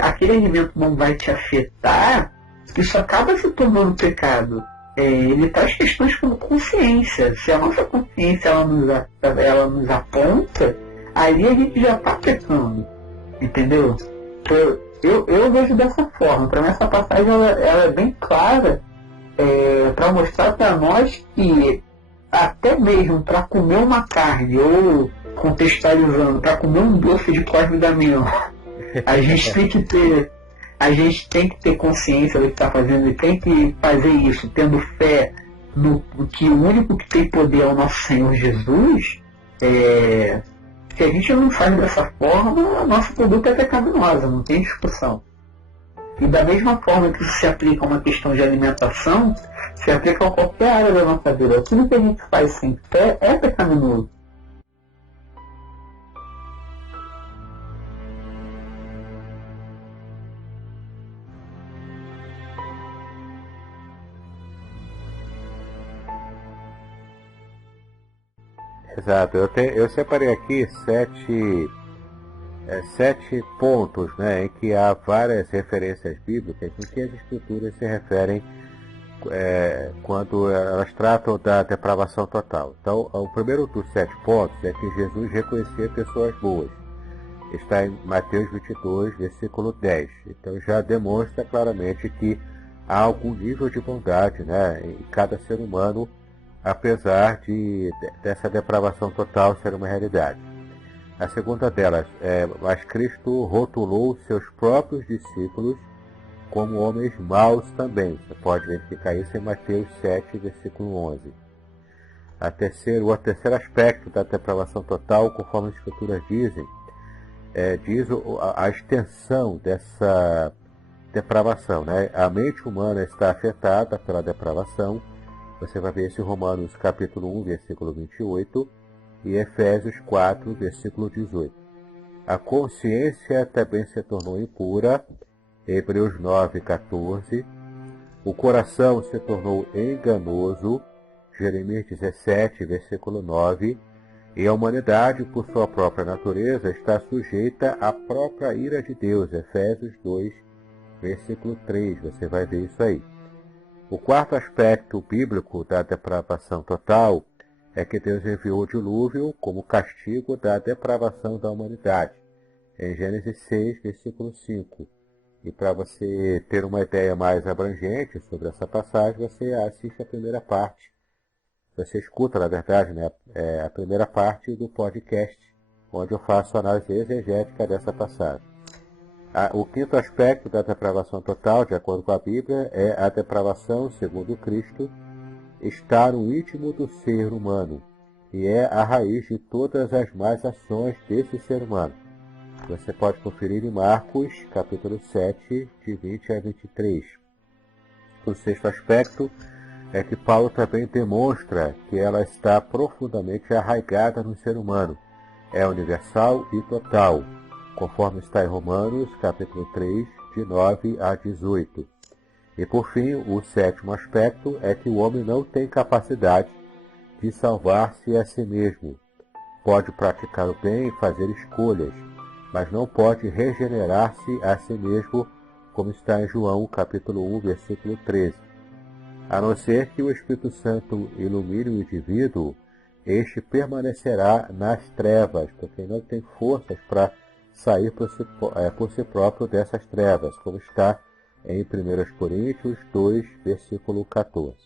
aquele alimento não vai te afetar, isso acaba se tornando pecado. Ele traz questões como consciência. Se a nossa consciência ela nos aponta, aí a gente já está pecando. Entendeu? Eu vejo dessa forma. Para mim essa passagem ela é bem clara, para mostrar para nós que até mesmo para comer uma carne, ou contextualizando, para comer um doce de Cosme e Damião, a gente tem que ter consciência do que está fazendo e tem que fazer isso tendo fé no que o único que tem poder é o nosso Senhor Jesus. Se a gente não faz dessa forma, a nossa conduta é pecaminosa, não tem discussão. E da mesma forma que isso se aplica a uma questão de alimentação, se aplica a qualquer área da nossa vida. Tudo que a gente faz sem fé é pecaminoso. Exato. Eu separei aqui 7 7 pontos, né, em que há várias referências bíblicas em que as escrituras se referem quando elas tratam da depravação total. Então, o primeiro dos 7 pontos é que Jesus reconhecia pessoas boas. Está em Mateus 22, versículo 10. Então já demonstra claramente que há algum nível de bondade, né, em cada ser humano, apesar dessa depravação total ser uma realidade. A segunda delas mas Cristo rotulou seus próprios discípulos como homens maus também. Você pode verificar isso em Mateus 7, versículo 11. O terceiro aspecto da depravação total, conforme as escrituras dizem, diz a extensão dessa depravação, né? A mente humana está afetada pela depravação. Você vai ver isso em Romanos capítulo 1, versículo 28 e Efésios 4, versículo 18. A consciência também se tornou impura, Hebreus 9, 14. O coração se tornou enganoso, Jeremias 17, versículo 9. E a humanidade, por sua própria natureza, está sujeita à própria ira de Deus, Efésios 2, versículo 3. Você vai ver isso aí. O quarto aspecto bíblico da depravação total é que Deus enviou o dilúvio como castigo da depravação da humanidade, em Gênesis 6, versículo 5. E para você ter uma ideia mais abrangente sobre essa passagem, você assiste a primeira parte. Você escuta, na verdade, né, a primeira parte do podcast, onde eu faço a análise exegética dessa passagem. O quinto aspecto da depravação total, de acordo com a Bíblia, é a depravação, segundo Cristo, está no íntimo do ser humano e é a raiz de todas as más ações desse ser humano. Você pode conferir em Marcos, capítulo 7, de 20 a 23. O sexto aspecto é que Paulo também demonstra que ela está profundamente arraigada no ser humano. É universal e total, conforme está em Romanos, capítulo 3, de 9 a 18. E por fim, o sétimo aspecto é que o homem não tem capacidade de salvar-se a si mesmo. Pode praticar o bem e fazer escolhas, mas não pode regenerar-se a si mesmo, como está em João, capítulo 1, versículo 13. A não ser que o Espírito Santo ilumine o indivíduo, este permanecerá nas trevas, porque não tem forças para sair por si próprio dessas trevas, como está em 1 Coríntios 2, versículo 14.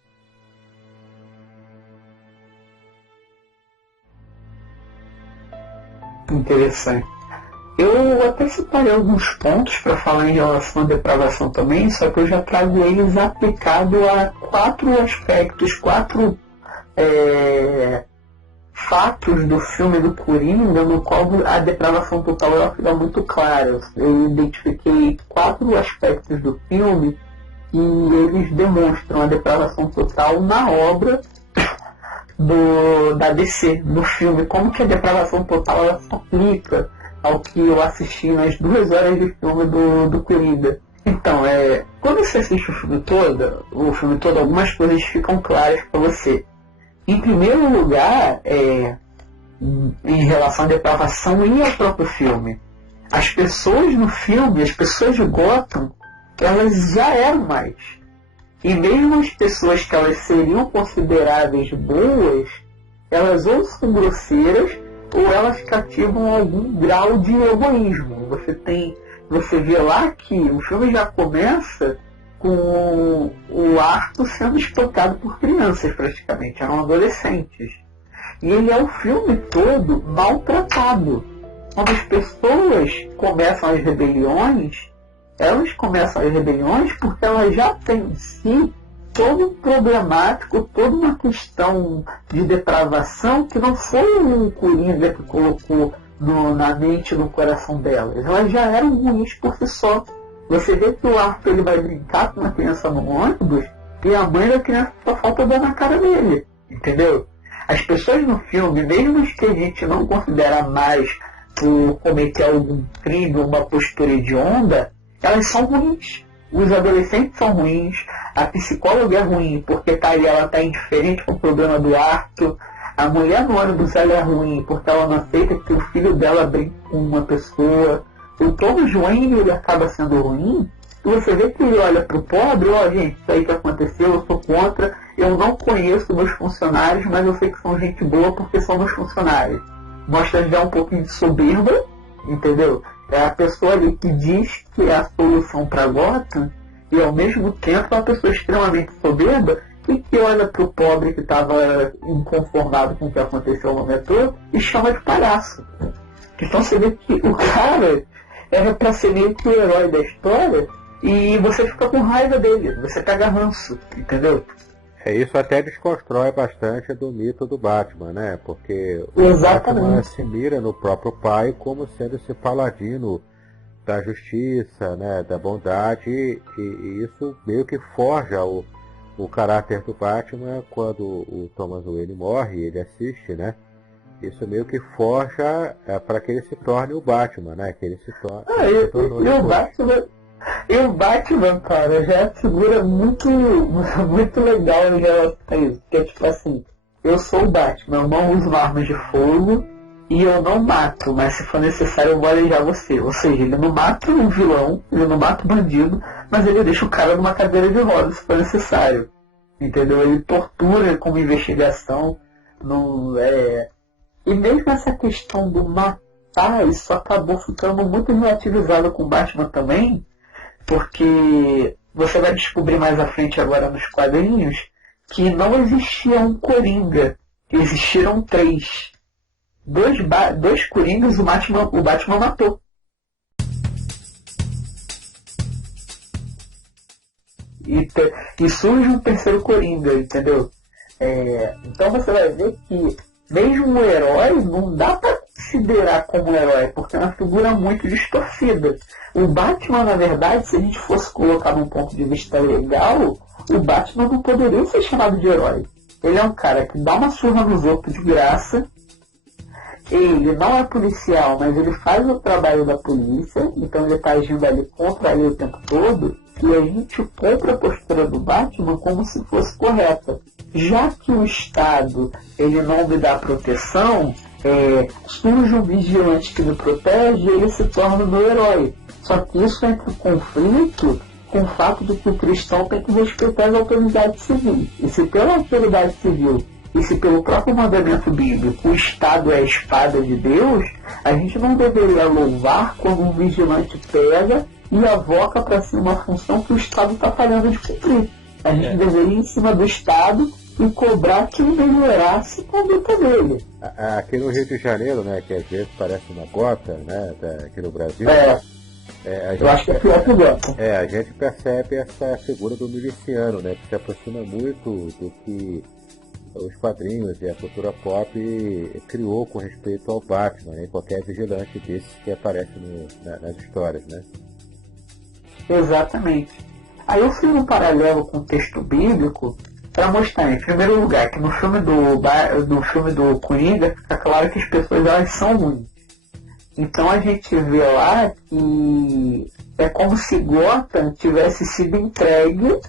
Interessante. Eu até separei alguns pontos para falar em relação à depravação também, só que eu já trago eles aplicado a 4 aspectos, 4 fatos do filme do Coringa, no qual a depravação total ela fica muito clara. Eu identifiquei 4 aspectos do filme e eles demonstram a depravação total na obra da DC, no filme. Como que a depravação total ela se aplica ao que eu assisti nas 2 horas de filme do Coringa. Então, quando você assiste o filme todo, algumas coisas ficam claras para você. Em primeiro lugar, em relação à depravação e ao próprio filme, as pessoas no filme, as pessoas de Gotham, elas já eram mais. E mesmo as pessoas que elas seriam consideráveis boas, elas ou são grosseiras ou elas cativam algum grau de egoísmo. Você vê lá que o filme já começa com o Arthur sendo espancado por crianças, praticamente, eram adolescentes. E ele é o filme todo maltratado. Quando as pessoas começam as rebeliões, elas começam as rebeliões porque elas já têm em si todo um problemático, toda uma questão de depravação que não foi o Coringa que colocou na mente e no coração delas. Elas já eram ruins por si só. Você vê que o Arthur ele vai brincar com uma criança no ônibus e a mãe da criança só falta dar na cara dele. Entendeu? As pessoas no filme, mesmo as que a gente não considera mais por cometer algum crime ou uma postura hedionda, elas são ruins. Os adolescentes são ruins, a psicóloga é ruim porque ela está indiferente com o problema do Arthur, A mulher no ônibus ela é ruim porque ela não aceita que o filho dela brinque com uma pessoa. O Thomas Wayne ele acaba sendo ruim. E você vê que ele olha pro pobre, gente, isso aí que aconteceu, eu sou contra, eu não conheço meus funcionários, mas eu sei que são gente boa porque são meus funcionários. Mostra já um pouquinho de soberba, entendeu? É a pessoa ali que diz que é a solução para Gotham, e ao mesmo tempo é uma pessoa extremamente soberba e que olha pro pobre que estava inconformado com o que aconteceu no metrô e chama de palhaço. Então você vê que o cara era para ser meio que o herói da história, e você fica com raiva dele, você pega ranço, entendeu? Isso até desconstrói bastante do mito do Batman, né? Porque Exatamente. O Batman se mira no próprio pai como sendo esse paladino da justiça, né? Da bondade, e isso meio que forja o caráter do Batman quando o Thomas Wayne morre, ele assiste, né? Isso meio que forja para que ele se torne o Batman, né? Que ele se torne. E o Batman, cara, já é uma figura muito, muito legal em relação a isso. Que é tipo assim, eu sou o Batman, eu não uso armas de fogo e eu não mato, mas se for necessário eu vou alejar você. Ou seja, ele não mata um vilão, ele não mata o bandido, mas ele deixa o cara numa cadeira de rodas se for necessário. Entendeu? Ele tortura como investigação. E mesmo essa questão do matar, isso acabou ficando muito relativizado com o Batman também, porque você vai descobrir mais à frente agora nos quadrinhos que não existia um Coringa, existiram 3. Dois Coringas o Batman matou. E surge um terceiro Coringa, entendeu? Então você vai ver que mesmo o herói não dá para considerar como herói, porque é uma figura muito distorcida. O Batman, na verdade, se a gente fosse colocar num ponto de vista legal, o Batman não poderia ser chamado de herói. Ele é um cara que dá uma surra nos outros de graça. Ele não é policial, mas ele faz o trabalho da polícia, então ele está agindo ali contra a lei o tempo todo, e a gente compra a postura do Batman como se fosse correta. Já que o Estado ele não me dá proteção, surge um vigilante que me protege e ele se torna o meu herói. Só que isso entra em conflito com o fato de que o cristão tem que respeitar as autoridades civis. E se pela autoridade civil e se pelo próprio mandamento bíblico o Estado é a espada de Deus, a gente não deveria louvar quando um vigilante pega e avoca para si uma função que o Estado está falhando de cumprir. A gente deveria ir em cima do Estado e cobrar que ele melhorasse a conduta dele. Aqui no Rio de Janeiro, né, que às vezes parece uma Gotham, né, aqui no Brasil, eu acho que é pior que o Gotham. A gente percebe essa figura do miliciano, né, que se aproxima muito do que os quadrinhos e a cultura pop criou com respeito ao Batman, né, qualquer vigilante desses que aparece nas histórias, né? Exatamente. Aí eu fiz um paralelo com o texto bíblico para mostrar, em primeiro lugar, que no filme do Coringa fica claro que as pessoas elas são ruins. Então a gente vê lá que é como se Gotham tivesse sido entregue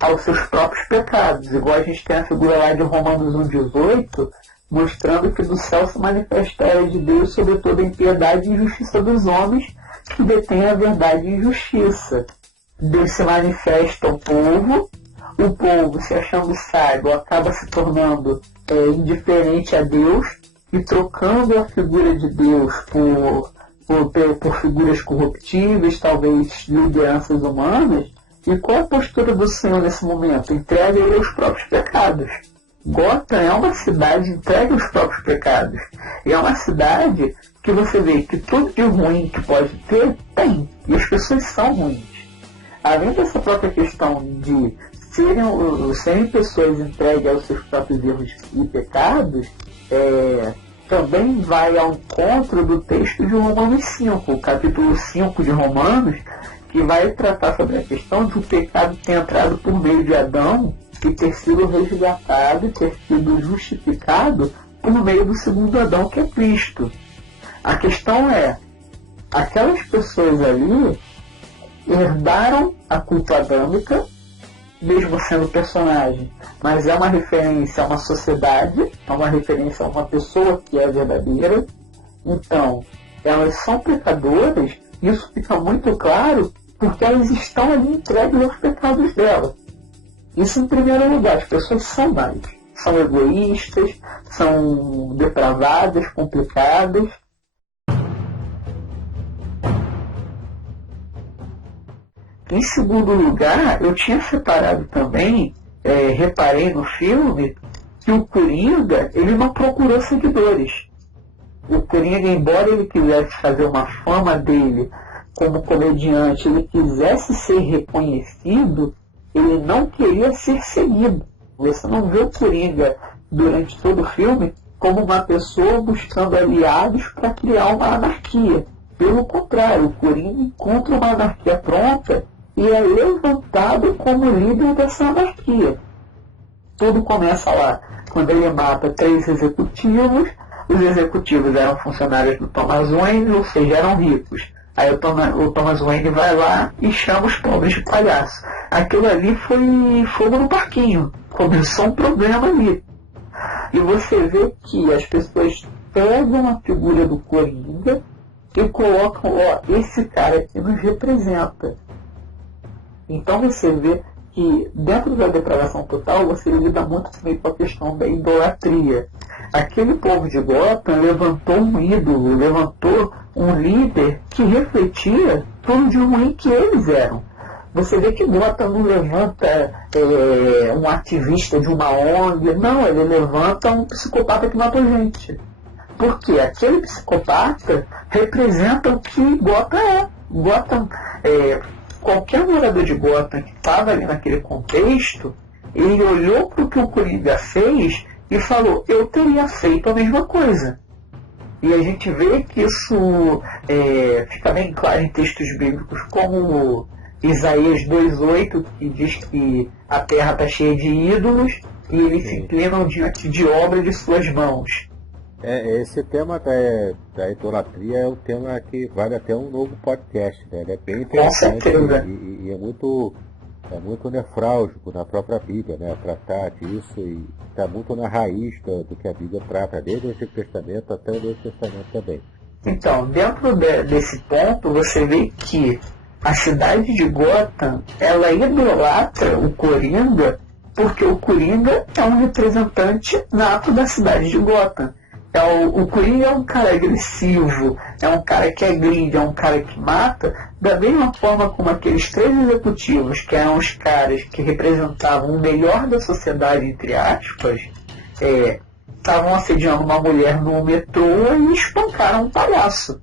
aos seus próprios pecados. Igual a gente tem a figura lá de Romanos 1,18, mostrando que do céu se manifesta a ira de Deus sobre toda a impiedade e injustiça dos homens que detêm a verdade e justiça. Deus se manifesta ao povo, o povo, se achando sábio, acaba se tornando indiferente a Deus e trocando a figura de Deus por figuras corruptíveis, talvez lideranças humanas. E qual é a postura do Senhor nesse momento? Entrega ele aos próprios pecados. Gotham é uma cidade entregue aos próprios pecados. E é uma cidade que você vê que tudo de ruim que pode ter, tem. E as pessoas são ruins. Além dessa própria questão de serem pessoas entregues aos seus próprios erros e pecados, também vai ao encontro do texto de Romanos 5, o capítulo 5 de Romanos, que vai tratar sobre a questão de o pecado ter entrado por meio de Adão e ter sido resgatado e ter sido justificado por meio do segundo Adão, que é Cristo. A questão é, aquelas pessoas ali herdaram a culpa adâmica mesmo sendo personagem, mas é uma referência a uma sociedade, é uma referência a uma pessoa que é verdadeira. Então, elas são pecadoras, isso fica muito claro porque elas estão ali entregues aos pecados delas. Isso em primeiro lugar, as pessoas são mais. São egoístas, são depravadas, complicadas. Em segundo lugar, eu tinha separado também, reparei no filme, que o Coringa, ele não procurou seguidores. O Coringa, embora ele quisesse fazer uma fama dele como comediante, ele quisesse ser reconhecido, ele não queria ser seguido. Você não vê o Coringa, durante todo o filme, como uma pessoa buscando aliados para criar uma anarquia. Pelo contrário, o Coringa encontra uma anarquia pronta e é levantado como líder dessa anarquia. Tudo começa lá, quando ele mata 3 executivos. Os executivos eram funcionários do Thomas Wayne, ou seja, eram ricos. Aí o Thomas Wayne vai lá e chama os pobres de palhaço. Aquilo ali foi fogo no parquinho. Começou um problema ali. E você vê que as pessoas pegam a figura do Coringa e colocam, esse cara aqui nos representa. Então você vê que dentro da depravação total você lida muito também com a questão da idolatria. Aquele povo de Gotham levantou um ídolo, levantou um líder que refletia tudo de ruim que eles eram. Você vê que Gotham não levanta um ativista de uma ONG, não, ele levanta um psicopata que matou gente. Porque aquele psicopata representa o que Gotham é. Gotham, qualquer morador de Gotham que estava ali naquele contexto, ele olhou para o que o Coringa fez e falou, eu teria feito a mesma coisa. E a gente vê que isso fica bem claro em textos bíblicos como Isaías 2,8, que diz que a terra está cheia de ídolos e eles se inclinam diante de obra de suas mãos. Esse tema da idolatria é um tema que vale até um novo podcast, né? Ele é bem interessante. Com certeza. E é muito nefrálgico na própria Bíblia, né? Tratar disso e está muito na raiz do que a Bíblia trata, desde o Antigo Testamento até o Novo Testamento também. Então, dentro desse ponto, você vê que a cidade de Gotham, ela idolatra o Coringa, porque o Coringa é um representante nato da cidade de Gotham. O Coringa é um cara agressivo, é um cara que agride, é um cara que mata, da mesma forma como aqueles 3 executivos, que eram os caras que representavam o melhor da sociedade, entre aspas, estavam assediando uma mulher no metrô e espancaram um palhaço.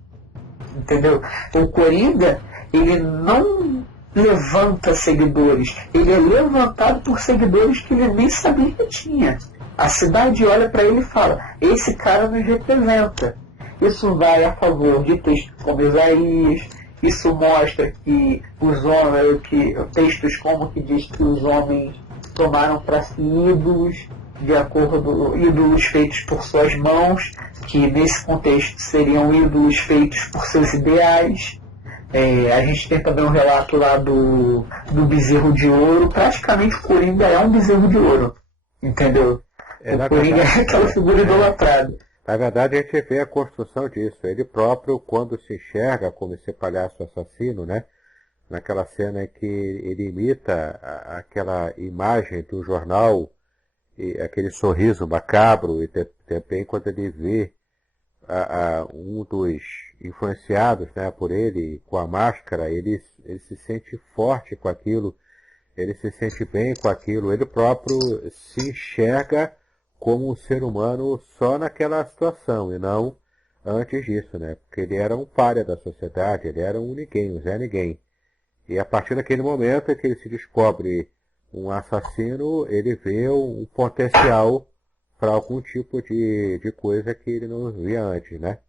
Entendeu? O Coringa, ele não levanta seguidores, ele é levantado por seguidores que ele nem sabia que tinha. A cidade olha para ele e fala, esse cara nos representa. Isso vai a favor de textos como Isaías, isso mostra que os homens, textos como que diz que os homens tomaram para si ídolos, de acordo ídolos feitos por suas mãos, que nesse contexto seriam ídolos feitos por seus ideais. A gente tem também um relato lá do bezerro de ouro. Praticamente o Coringa é um bezerro de ouro, entendeu? O Coringa é aquela figura idolatrada. Na verdade, a gente vê a construção disso. Ele próprio, quando se enxerga como esse palhaço assassino, né? Naquela cena em que ele imita aquela imagem do jornal, e aquele sorriso macabro, e também quando ele vê um dos influenciados, né, por ele, com a máscara, ele se sente forte com aquilo, ele se sente bem com aquilo, ele próprio se enxerga como um ser humano só naquela situação e não antes disso, né? Porque ele era um pária da sociedade, ele era um ninguém, um Zé Ninguém. E a partir daquele momento em que ele se descobre um assassino, ele vê um potencial para algum tipo de coisa que ele não via antes, né?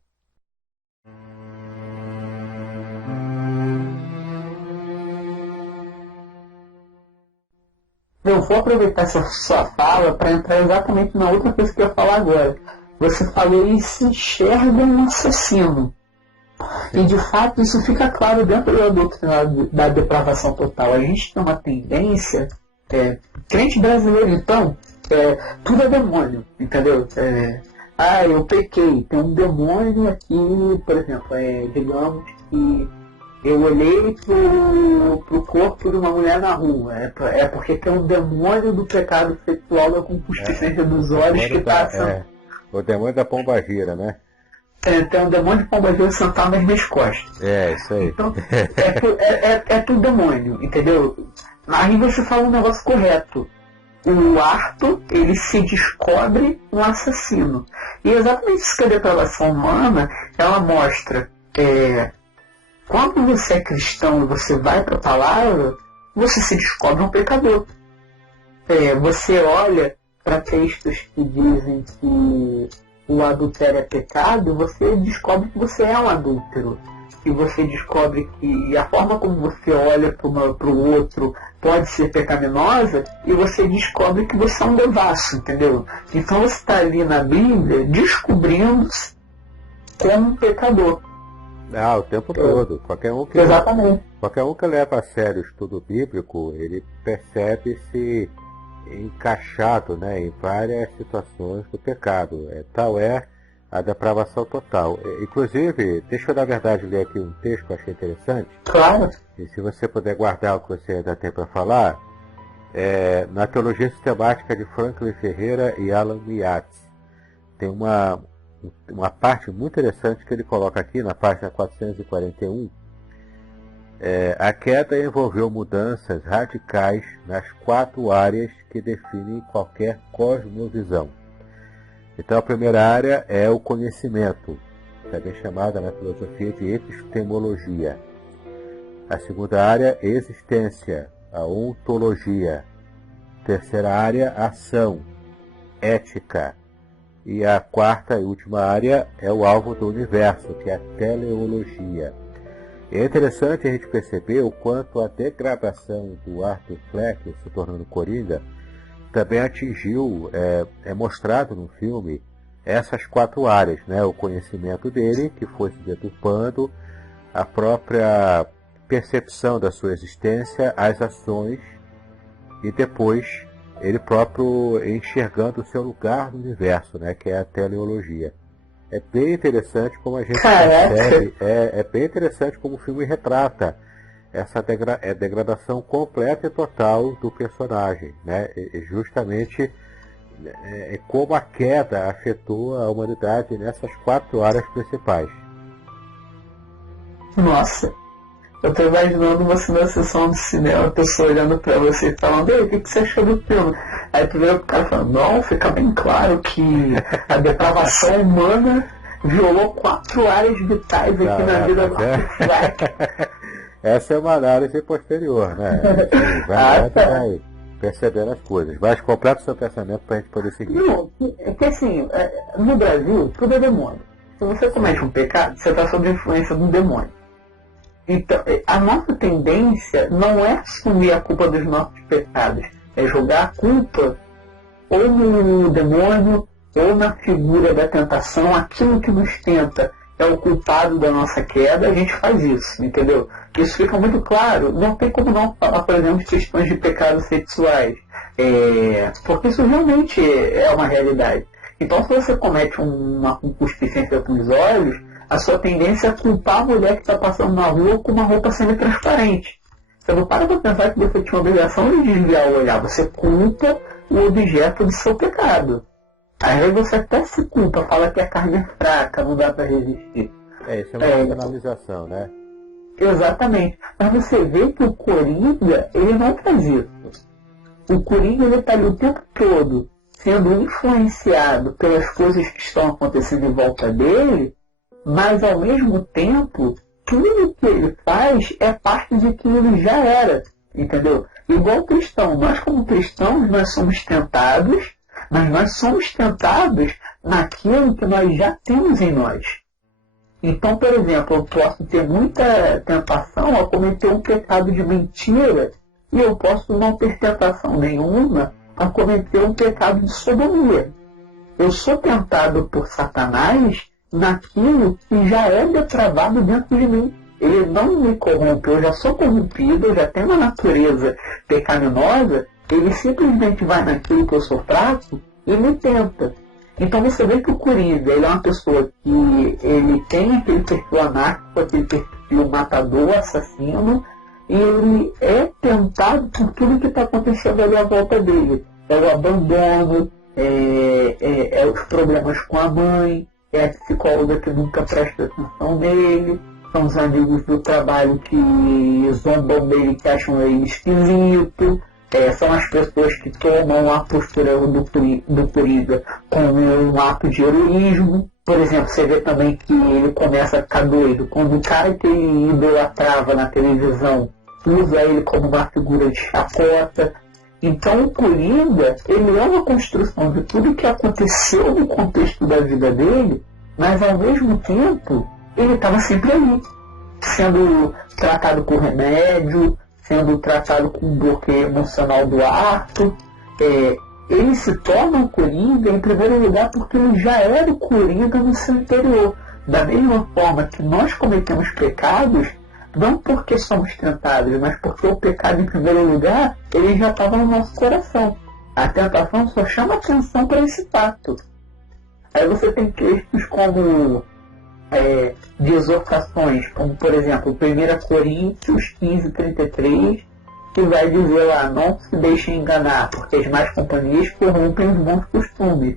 Eu vou aproveitar essa sua fala para entrar exatamente na outra coisa que eu ia falar agora. Você falou e se enxerga um assassino. E de fato isso fica claro dentro da doutrina da depravação total. A gente tem uma tendência Crente brasileiro, então, tudo é demônio, entendeu? Eu pequei, tem um demônio aqui, por exemplo, digamos que eu olhei pro corpo de uma mulher na rua, porque tem um demônio do pecado sexual da concupiscência dos olhos que está sendo... O demônio da pombagira, né? Tem um demônio de pombagira sentado nas minhas costas. Isso aí. Então, é tudo demônio, entendeu? Aí você fala um negócio correto. O Arthur, ele se descobre um assassino. E é exatamente isso que a depravação humana, ela mostra. Quando você é cristão e você vai para a palavra, você se descobre um pecador. Você olha para textos que dizem que o adultério é pecado, você descobre que você é um adúltero. E você descobre que a forma como você olha para o outro pode ser pecaminosa, e você descobre que você é um devasso, entendeu? Então você está ali na Bíblia descobrindo-se como um pecador. O tempo todo. Qualquer um que leva a sério o estudo bíblico, ele percebe-se encaixado, né, em várias situações do pecado. Tal é a depravação total. Inclusive, deixa eu na verdade ler aqui um texto que eu achei interessante. Claro. E se você puder guardar o que você ainda tem para falar, na Teologia Sistemática de Franklin Ferreira e Alan Miatz, tem uma parte muito interessante que ele coloca aqui na página 441. A queda envolveu mudanças radicais nas 4 áreas que definem qualquer cosmovisão. Então a primeira área é o conhecimento, também chamada na filosofia de epistemologia. A segunda área, existência, a ontologia. Terceira área, ação, ética. E a quarta e última área é o alvo do universo, que é a teleologia. É interessante a gente perceber o quanto a degradação do Arthur Fleck, se tornando Coringa, também atingiu, é mostrado no filme, essas 4 áreas, né? O conhecimento dele, que foi se deturpando, a própria percepção da sua existência, as ações, e depois ele próprio enxergando o seu lugar no universo, né? Que é a teleologia. É bem interessante como a gente percebe, é bem interessante como o filme retrata essa degradação completa e total do personagem, né? Justamente como a queda afetou a humanidade nessas 4 áreas principais. Nossa, eu tô imaginando você na sessão de cinema, a pessoa olhando pra você e falando: "Ei, o que você achou do filme?" Aí tu vira pro cara falando: "Não, fica bem claro que a depravação humana violou 4 áreas vitais aqui na vida do Fleck." Essa é uma análise posterior, né? Vai percebendo as coisas. Mas completa o seu pensamento para a gente poder seguir. Não, é que assim, no Brasil, tudo é demônio. Se você comete um pecado, você está sob a influência do demônio. Então, a nossa tendência não é assumir a culpa dos nossos pecados, é jogar a culpa ou no demônio ou na figura da tentação. Aquilo que nos tenta é o culpado da nossa queda, a gente faz isso, entendeu? Isso fica muito claro. Não tem como não falar, por exemplo, de questões de pecados sexuais, porque isso realmente é uma realidade. Então, se você comete uma concupiscência com os olhos, a sua tendência é culpar a mulher que está passando na rua com uma roupa semi-transparente. Você não para pensar que você tinha a obrigação de desviar o olhar, você culpa o objeto do seu pecado. Aí você até se culpa, fala que a carne é fraca, não dá para resistir. Isso é uma penalização, né? Exatamente. Mas você vê que o Coringa, ele não faz isso. O Coringa, ele está ali o tempo todo sendo influenciado pelas coisas que estão acontecendo em volta dele, mas ao mesmo tempo, tudo que ele faz é parte de que ele já era, entendeu? Igual cristão, nós como cristãos, nós somos tentados, mas nós somos tentados naquilo que nós já temos em nós. Então, por exemplo, eu posso ter muita tentação a cometer um pecado de mentira, e eu posso não ter tentação nenhuma a cometer um pecado de sodomia. Eu sou tentado por Satanás naquilo que já é depravado dentro de mim. Ele não me corrompe, eu já sou corrompido, eu já tenho uma natureza pecaminosa, Ele simplesmente vai naquilo que eu sou fraco e me tenta. Então você vê que o Coringa, ele é uma pessoa que ele tem aquele perfil anárquico, aquele perfil matador, assassino, e ele é tentado por tudo que está acontecendo ali à volta dele. É o abandono, é os problemas com a mãe, é a psicóloga que nunca presta atenção nele, são os amigos do trabalho que zombam dele, que acham ele esquisito, são as pessoas que tomam a postura do Coringa como um ato de heroísmo. Por exemplo, você vê também que ele começa a ficar doido quando o cara que ele idolatrava na televisão usa ele como uma figura de chacota. Então o Coringa, ele é uma construção de tudo que aconteceu no contexto da vida dele, mas ao mesmo tempo ele estava sempre ali, sendo tratado com remédio, sendo tratado com bloqueio emocional do ato. Ele se torna o Coringa em primeiro lugar porque ele já era o Coringa no seu interior. Da mesma forma que nós cometemos pecados, não porque somos tentados, mas porque o pecado em primeiro lugar, ele já estava no nosso coração. A tentação só chama atenção para esse fato. Aí você tem textos como de exortações, como por exemplo 1 Coríntios 15:33, que vai dizer lá: não se deixem enganar, porque as más companhias corrompem os bons costumes.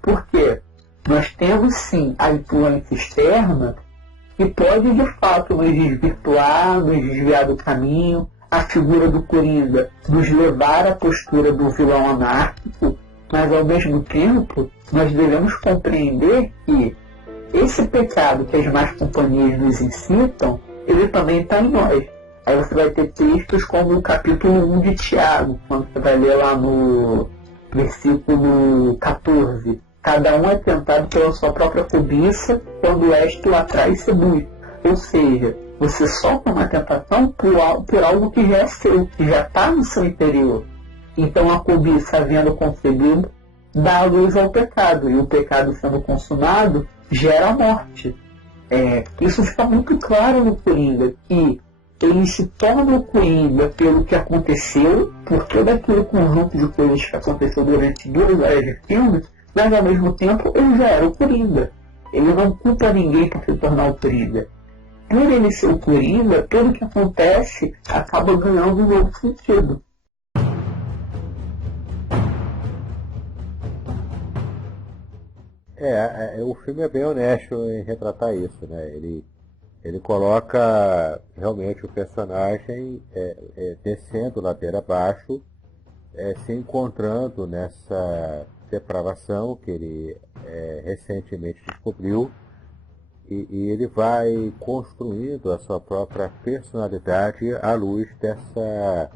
Por quê? Nós temos sim a influência externa que pode de fato nos desvirtuar, nos desviar do caminho, a figura do Coringa nos levar à postura do vilão anárquico, mas ao mesmo tempo nós devemos compreender que esse pecado que as más companhias nos incitam, ele também está em nós. Aí você vai ter textos como o capítulo 1 de Tiago, quando você vai ler lá no versículo 14. Cada um é tentado pela sua própria cobiça, quando este o atrai e seduz. Ou seja, você sofre uma tentação por algo que já é seu, que já está no seu interior. Então a cobiça, havendo concebido, dá luz ao pecado, e o pecado sendo consumado, gera a morte. Isso fica muito claro no Coringa, que ele se torna o Coringa pelo que aconteceu, por todo aquele conjunto de coisas que aconteceu durante 2 horas de filme, mas ao mesmo tempo ele já era o Coringa. Ele não culpa ninguém por se tornar o Coringa. Por ele ser o Coringa, tudo que acontece acaba ganhando um novo sentido. O filme é bem honesto em retratar isso, né? Ele coloca realmente o personagem descendo ladeira abaixo, se encontrando nessa depravação que ele recentemente descobriu, e ele vai construindo a sua própria personalidade à luz dessa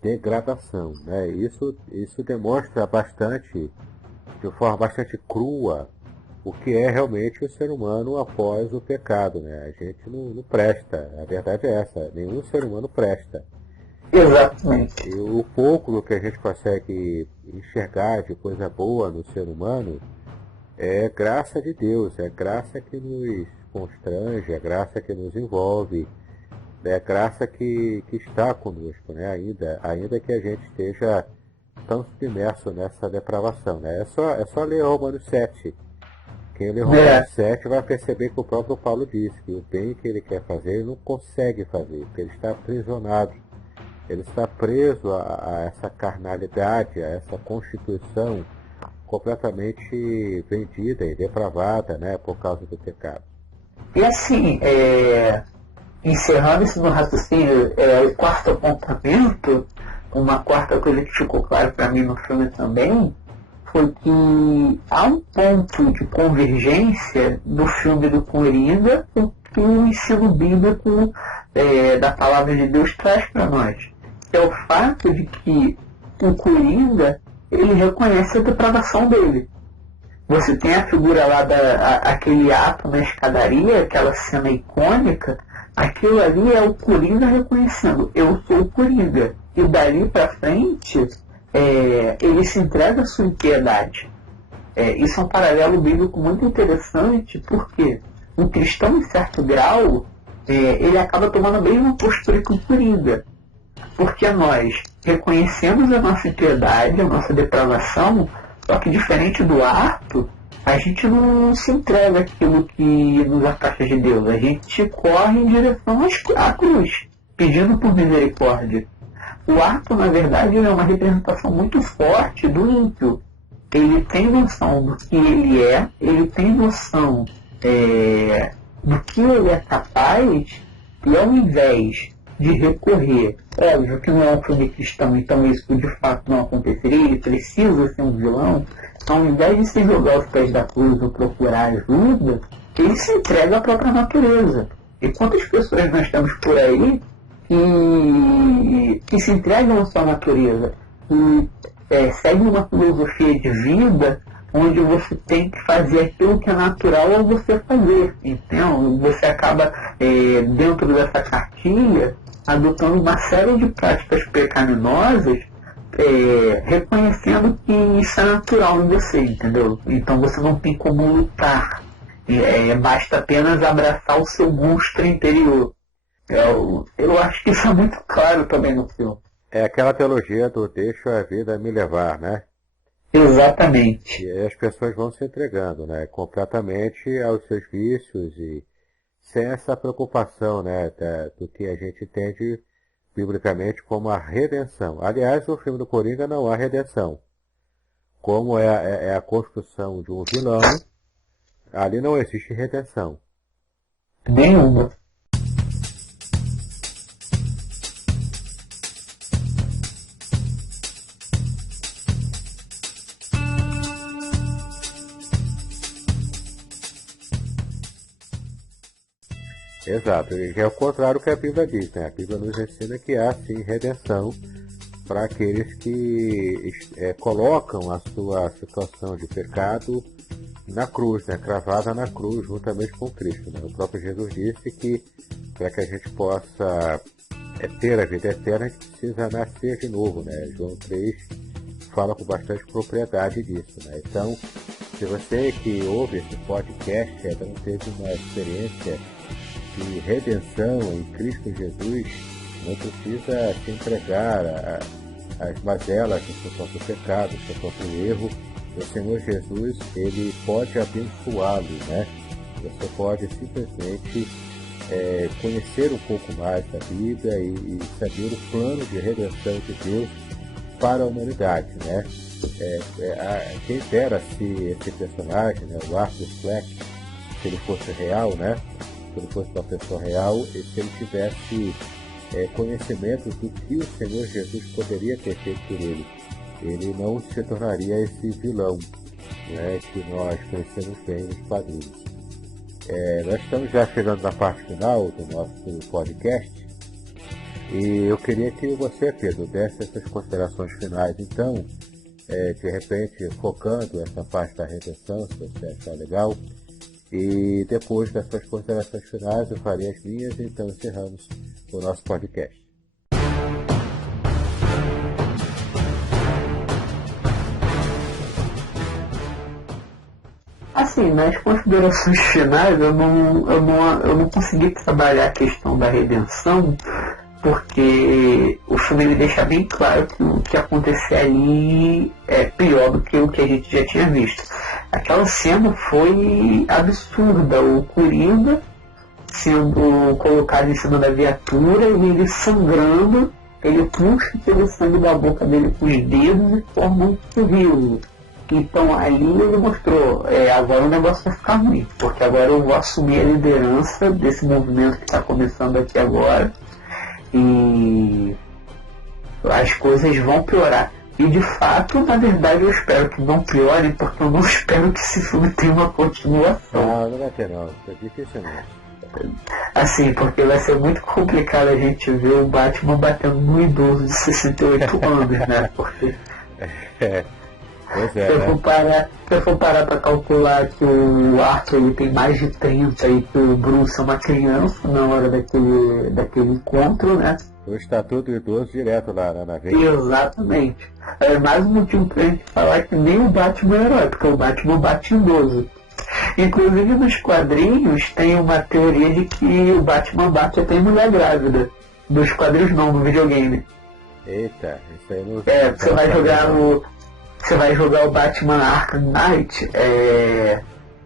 degradação, né? Isso demonstra bastante, de forma bastante crua, o que é realmente o ser humano após o pecado, né? A gente não presta, a verdade é essa, nenhum ser humano presta. Exatamente. E o pouco do que a gente consegue enxergar de coisa boa no ser humano é graça de Deus, é graça que nos constrange, é graça que nos envolve, é graça que está conosco, né? Ainda que a gente esteja tão submerso nessa depravação, né? É só ler Romanos 7. Quem lê Romanos 7 vai perceber que o próprio Paulo diz que o bem que ele quer fazer, ele não consegue fazer, porque ele está aprisionado. Ele está preso a essa carnalidade, a essa constituição completamente vendida e depravada, né, por causa do pecado. E assim, encerrando isso no raciocínio, o quarto apontamento, uma quarta coisa que ficou claro para mim no filme também, foi que há um ponto de convergência do filme do Coringa com que o ensino bíblico da palavra de Deus traz para nós. É o fato de que o Coringa, ele reconhece a depravação dele. Você tem a figura lá aquele ato na escadaria, aquela cena icônica, aquilo ali é o Coringa reconhecendo: eu sou o Coringa. E dali para frente, ele se entrega à sua impiedade. Isso é um paralelo bíblico muito interessante, porque o cristão, em certo grau, ele acaba tomando a mesma postura que o Coringa. Porque nós reconhecemos a nossa impiedade, a nossa depravação, só que diferente do Arthur, a gente não se entrega àquilo que nos afasta de Deus. A gente corre em direção à cruz, pedindo por misericórdia. O Arthur, na verdade, é uma representação muito forte do ímpio. Ele tem noção do que ele é, ele tem noção do que ele é capaz, e ao invés de recorrer, óbvio que não é um filme cristão, então isso de fato não aconteceria, ele precisa ser um vilão, ao invés de se jogar aos pés da cruz ou procurar ajuda, ele se entrega à própria natureza. E quantas pessoas nós temos por aí que se entregam à sua natureza, e seguem uma filosofia de vida onde você tem que fazer aquilo que é natural a você fazer. Então, você acaba, dentro dessa cartilha, adotando uma série de práticas pecaminosas, reconhecendo que isso é natural em você, entendeu? Então você não tem como lutar. Basta apenas abraçar o seu monstro interior. Eu acho que isso é muito claro também no filme. É aquela teologia do deixa a vida me levar, né? Exatamente. E aí as pessoas vão se entregando, né, completamente aos seus vícios e sem essa preocupação, né, do que a gente entende biblicamente como a redenção. Aliás, no filme do Coringa não há redenção. Como é a construção de um vilão, ali não existe redenção. Nenhuma. Exato, e é o contrário do que a Bíblia diz, né? A Bíblia nos ensina que há sim redenção para aqueles que colocam a sua situação de pecado na cruz, né? Cravada na cruz juntamente com Cristo, né? O próprio Jesus disse que para que a gente possa ter a vida eterna, a gente precisa nascer de novo, né? João 3 fala com bastante propriedade disso, né? Então, se você que ouve esse podcast ainda não teve uma experiência de redenção em Cristo Jesus, não precisa se entregar às mazelas do seu próprio pecado, do seu próprio erro. O Senhor Jesus, ele pode abençoá-lo, né? Você pode simplesmente conhecer um pouco mais da Bíblia e saber o plano de redenção de Deus para a humanidade, né? Quem dera se esse personagem, né, o Arthur Fleck, se ele fosse real, né? Se ele fosse uma pessoa real, e se ele tivesse conhecimento do que o Senhor Jesus poderia ter feito por ele, ele não se tornaria esse vilão, né, que nós conhecemos bem nos quadrinhos. Nós estamos já chegando na parte final do nosso podcast e eu queria que você, Pedro, desse essas considerações finais, então, de repente focando essa parte da redenção, se você achar legal. E depois das suas considerações finais, eu farei as minhas, então encerramos o nosso podcast. Assim, nas considerações finais, eu não consegui trabalhar a questão da redenção, porque o filme ele deixa bem claro que o que acontecer ali é pior do que o que a gente já tinha visto. Aquela cena foi absurda, o Coringa sendo colocado em cima da viatura e ele sangrando, ele puxa aquele sangue da boca dele com os dedos e forma um sorriso. Então ali ele mostrou, agora o negócio vai ficar ruim, porque agora eu vou assumir a liderança desse movimento que está começando aqui agora e as coisas vão piorar. E de fato, na verdade, eu espero que não piore, porque eu não espero que esse filme tenha uma continuação. Não vai ter não, isso é difícil não. Assim, porque vai ser muito complicado a gente ver o Batman batendo no idoso de 68 anos, né? Porque Pois se eu for parar pra calcular que o Arthur ele tem mais de 30 e que o Bruce é uma criança na hora daquele encontro, né? O estatuto do idoso direto lá na vez. Exatamente. É mais um motivo pra gente falar que nem o Batman é herói, porque o Batman bate idoso. Inclusive nos quadrinhos tem uma teoria de que o Batman bate até em mulher grávida. Dos quadrinhos não, no videogame. Eita, isso aí não. Você vai jogar o Batman Arkham Knight,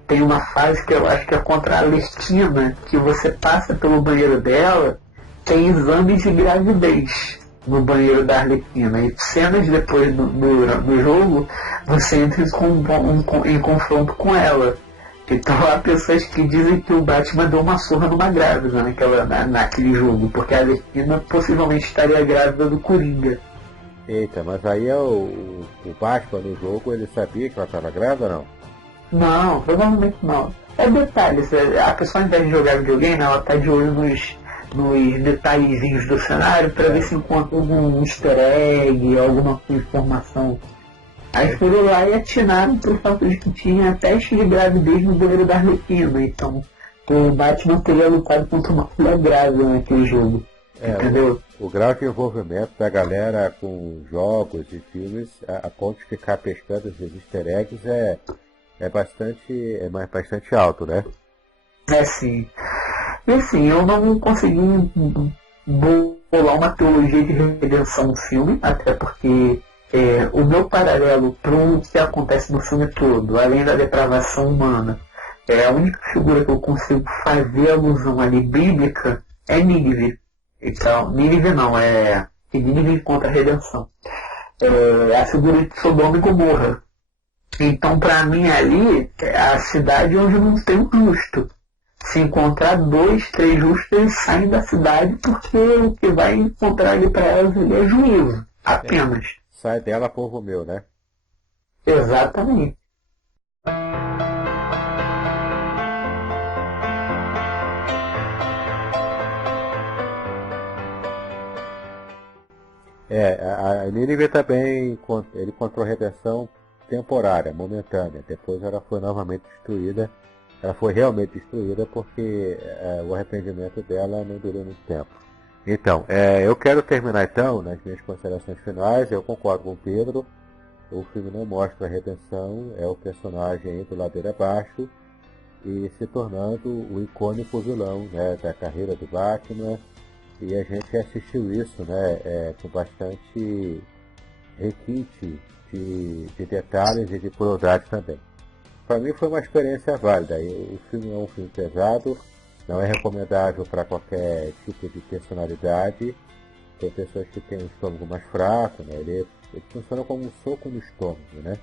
tem uma fase que eu acho que é contra a Arlequina, que você passa pelo banheiro dela, tem exames de gravidez no banheiro da Arlequina, e cenas depois do jogo, você entra em confronto com ela. Então há pessoas que dizem que o Batman deu uma surra numa grávida naquele jogo, porque a Arlequina possivelmente estaria grávida do Coringa. Eita, mas aí o Batman no jogo, ele sabia que ela estava grávida ou não? Não, provavelmente não. É detalhes, a pessoa ao invés de jogar videogame, ela tá de olho nos detalhezinhos do cenário para ver se encontra algum easter egg, alguma informação. Aí foram lá e atinaram pelo fato de que tinha teste de gravidez no banheiro da Arlequina. Então o Batman teria lutado contra uma mulher grávida naquele jogo. Entendeu? O grau de envolvimento da galera com jogos e filmes, a ponto de ficar pescando esses easter eggs, é bastante alto, né? É sim. E assim, eu não consegui bolar uma teologia de redenção no filme, até porque o meu paralelo para o que acontece no filme todo, além da depravação humana, a única figura que eu consigo fazer alusão ali bíblica é Nínive. Então, Nínive não, Nínive contra a redenção. É a figura de Sodoma e Gomorra. Então, para mim ali, é a cidade onde não tem o justo. Se encontrar 2, 3 justos, eles saem da cidade porque o que vai encontrar ali para elas é juízo, apenas. Sai dela, povo meu, né? Exatamente. A Nínive também, ele encontrou redenção temporária, momentânea. Depois ela foi novamente destruída. Ela foi realmente destruída porque o arrependimento dela não durou muito tempo. Então, eu quero terminar então, nas minhas considerações finais. Eu concordo com o Pedro. O filme não mostra a redenção, é o personagem indo ladeira abaixo e se tornando o icônico vilão, né, da carreira do Batman. E a gente assistiu isso, né, com bastante requinte de detalhes e de crueldade também. Para mim foi uma experiência válida. O filme é um filme pesado, não é recomendável para qualquer tipo de personalidade. Tem pessoas que têm um estômago mais fraco, né? Ele funciona como um soco no estômago, né?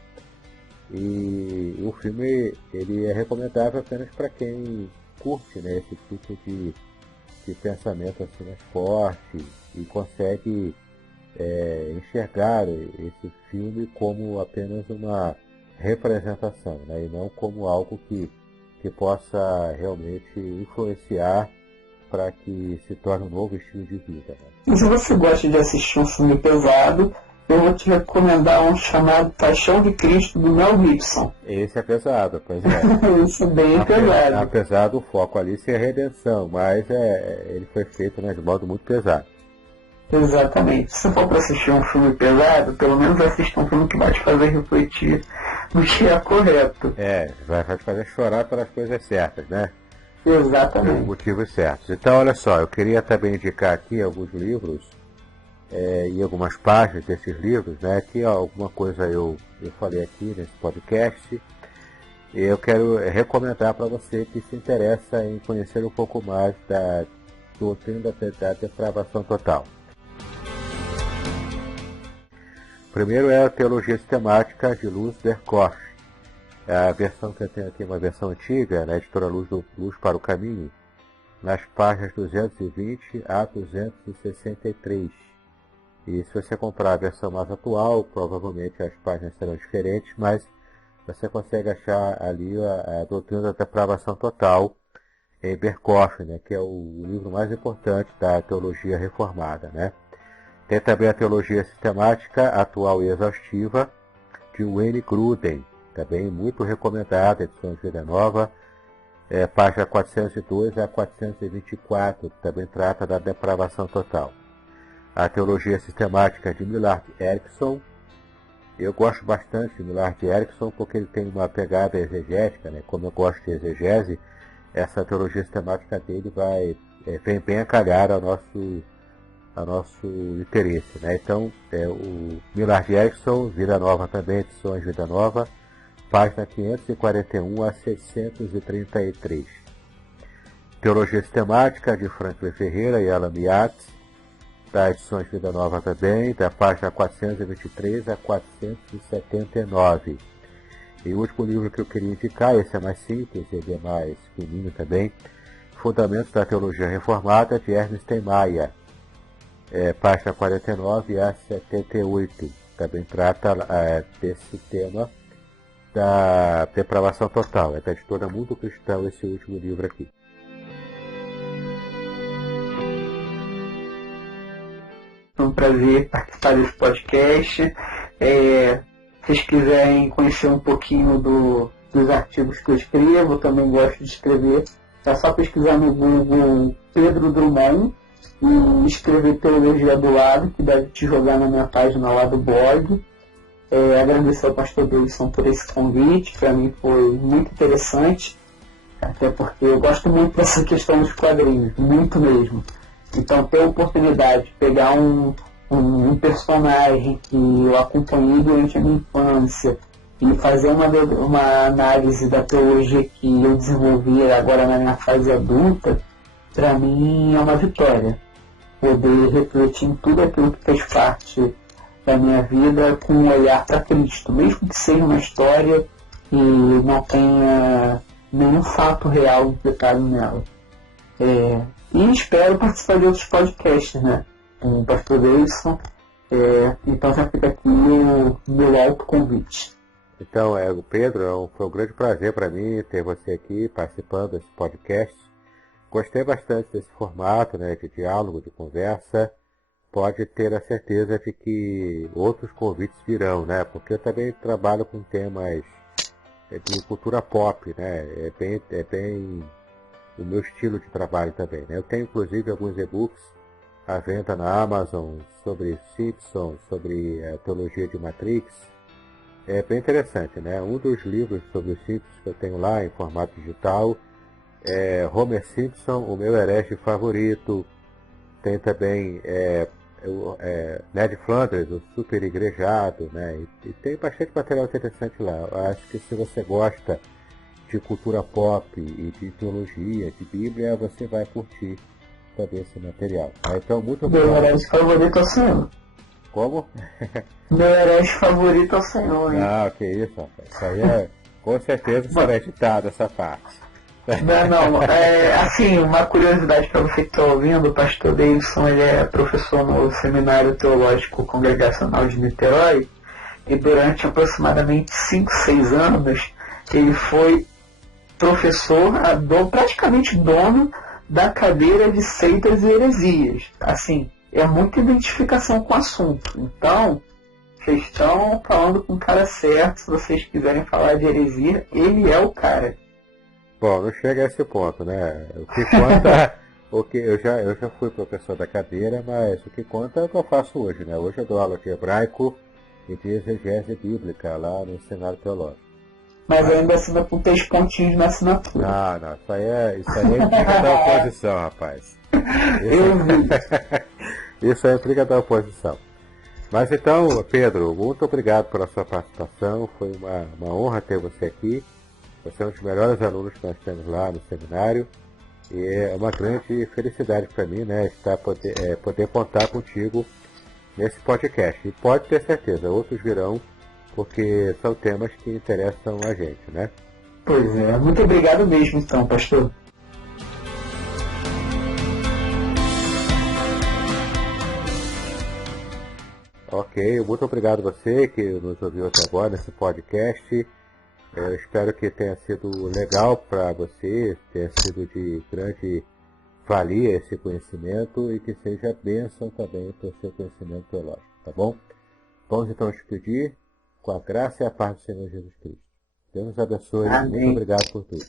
E o filme ele é recomendável apenas para quem curte, né, esse tipo de pensamento assim mais forte e consegue enxergar esse filme como apenas uma representação, né, e não como algo que possa realmente influenciar para que se torne um novo estilo de vida. Né? E se você gosta de assistir um filme pesado, eu vou te recomendar um chamado Paixão de Cristo, do Mel Gibson. Esse é pesado, pois é. Isso é bem pesado. Apesar do foco ali ser a redenção, mas ele foi feito, né, de modo muito pesado. Exatamente. Se for para assistir um filme pesado, pelo menos assista um filme que vai te fazer refletir no que é correto. Vai te fazer chorar pelas coisas certas, né? Exatamente. Pelos motivos certos. Então, olha só, eu queria também indicar aqui alguns livros e algumas páginas desses livros, né, que alguma coisa eu falei aqui nesse podcast. E eu quero recomendar para você que se interessa em conhecer um pouco mais da doutrina da depravação total. Primeiro é a Teologia Sistemática de Luz Verkoch. A versão que eu tenho aqui é uma versão antiga, na editora Luz para o Caminho, nas páginas 220 a 263. E se você comprar a versão mais atual, provavelmente as páginas serão diferentes, mas você consegue achar ali a doutrina da depravação total em Verkoch, né, que é o livro mais importante da teologia reformada, né? Tem também a Teologia Sistemática Atual e Exaustiva, de Wayne Grudem, também muito recomendada, edição de Vida Nova, página 402 a 424, que também trata da depravação total. A Teologia Sistemática de Millard Erickson. Eu gosto bastante de Millard Erickson porque ele tem uma pegada exegética, né? Como eu gosto de exegese, essa teologia sistemática dele vem bem a calhar a nosso interesse, né? Então, o Millard Erickson, Vida Nova também, Edições Vida Nova, página 541 a 633. Teologia Sistemática, de Franklin Ferreira e Alan Miatz, da Edições Vida Nova também, da página 423 a 479. E o último livro que eu queria indicar, esse é mais simples, ele é mais fininho também, Fundamentos da Teologia Reformada, de Ernest Steinmeier, página 49 a 78. Também trata desse tema da depravação total. É da editora Mundo Cristão esse último livro aqui. É um prazer participar desse podcast. Se vocês quiserem conhecer um pouquinho dos artigos que eu escrevo, eu também gosto de escrever. É só pesquisar no Google Pedro Drummond e escrever Teologia do Lado, que deve te jogar na minha página lá do blog. Agradecer ao pastor Davidson por esse convite, para mim foi muito interessante, até porque eu gosto muito dessa questão dos quadrinhos, muito mesmo. Então, ter a oportunidade de pegar um personagem que eu acompanhei durante a minha infância e fazer uma análise da teologia que eu desenvolvi agora na minha fase adulta, para mim é uma vitória. Poder refletir em tudo aquilo que fez parte da minha vida com um olhar para Cristo, mesmo que seja uma história e não tenha nenhum fato real implicado nela. E espero participar de outros podcasts, né? Com o pastor Davidson. Então já fica aqui o meu alto convite. Então, Pedro, foi um grande prazer para mim ter você aqui participando desse podcast. Gostei bastante desse formato, né, de diálogo, de conversa. Pode ter a certeza de que outros convites virão, né? Porque eu também trabalho com temas de cultura pop, né? É bem o meu estilo de trabalho também, né? Eu tenho inclusive alguns e-books à venda na Amazon sobre Simpsons, sobre a teologia de Matrix. É bem interessante, né? Um dos livros sobre os Simpsons que eu tenho lá em formato digital é Homer Simpson, o meu herege favorito. Tem também Ned Flanders, o super igrejado, né? E tem bastante material interessante lá. Eu acho que se você gosta de cultura pop e de teologia, de Bíblia, você vai curtir também esse material. Então, muito obrigado. Meu herege favorito é o Senhor. Como? Meu herege favorito é o Senhor, hein? Não, que isso, rapaz. Isso aí com certeza será editado essa parte. Não. Assim, uma curiosidade para você que está ouvindo, o pastor Davidson, ele é professor no Seminário Teológico Congregacional de Niterói, e durante aproximadamente 5, 6 anos, ele foi professor, praticamente dono da cadeira de seitas e heresias. Assim, é muita identificação com o assunto. Então, vocês estão falando com o cara certo. Se vocês quiserem falar de heresia, ele é o cara. Bom, não chega a esse ponto, né? O que conta, eu já fui professor da cadeira, mas o que conta é o que eu faço hoje, né? Hoje eu dou aula de hebraico e de exegese bíblica lá no Seminário Teológico. Mas ainda assina com 3 pontinhos na assinatura. Não, isso aí é implica da oposição, rapaz. Isso é implica da oposição. Mas então, Pedro, muito obrigado pela sua participação. Foi uma honra ter você aqui. Você é um dos melhores alunos que nós temos lá no seminário. E é uma grande felicidade para mim, né, poder contar contigo nesse podcast. E pode ter certeza, outros virão, porque são temas que interessam a gente, né? Pois é, muito obrigado mesmo então, pastor. Ok, muito obrigado a você que nos ouviu até agora nesse podcast. Eu espero que tenha sido legal para você, tenha sido de grande valia esse conhecimento e que seja bênção também para o seu conhecimento teológico, tá bom? Vamos então despedir com a graça e a paz do Senhor Jesus Cristo. Deus nos abençoe. Amém. Muito obrigado por tudo.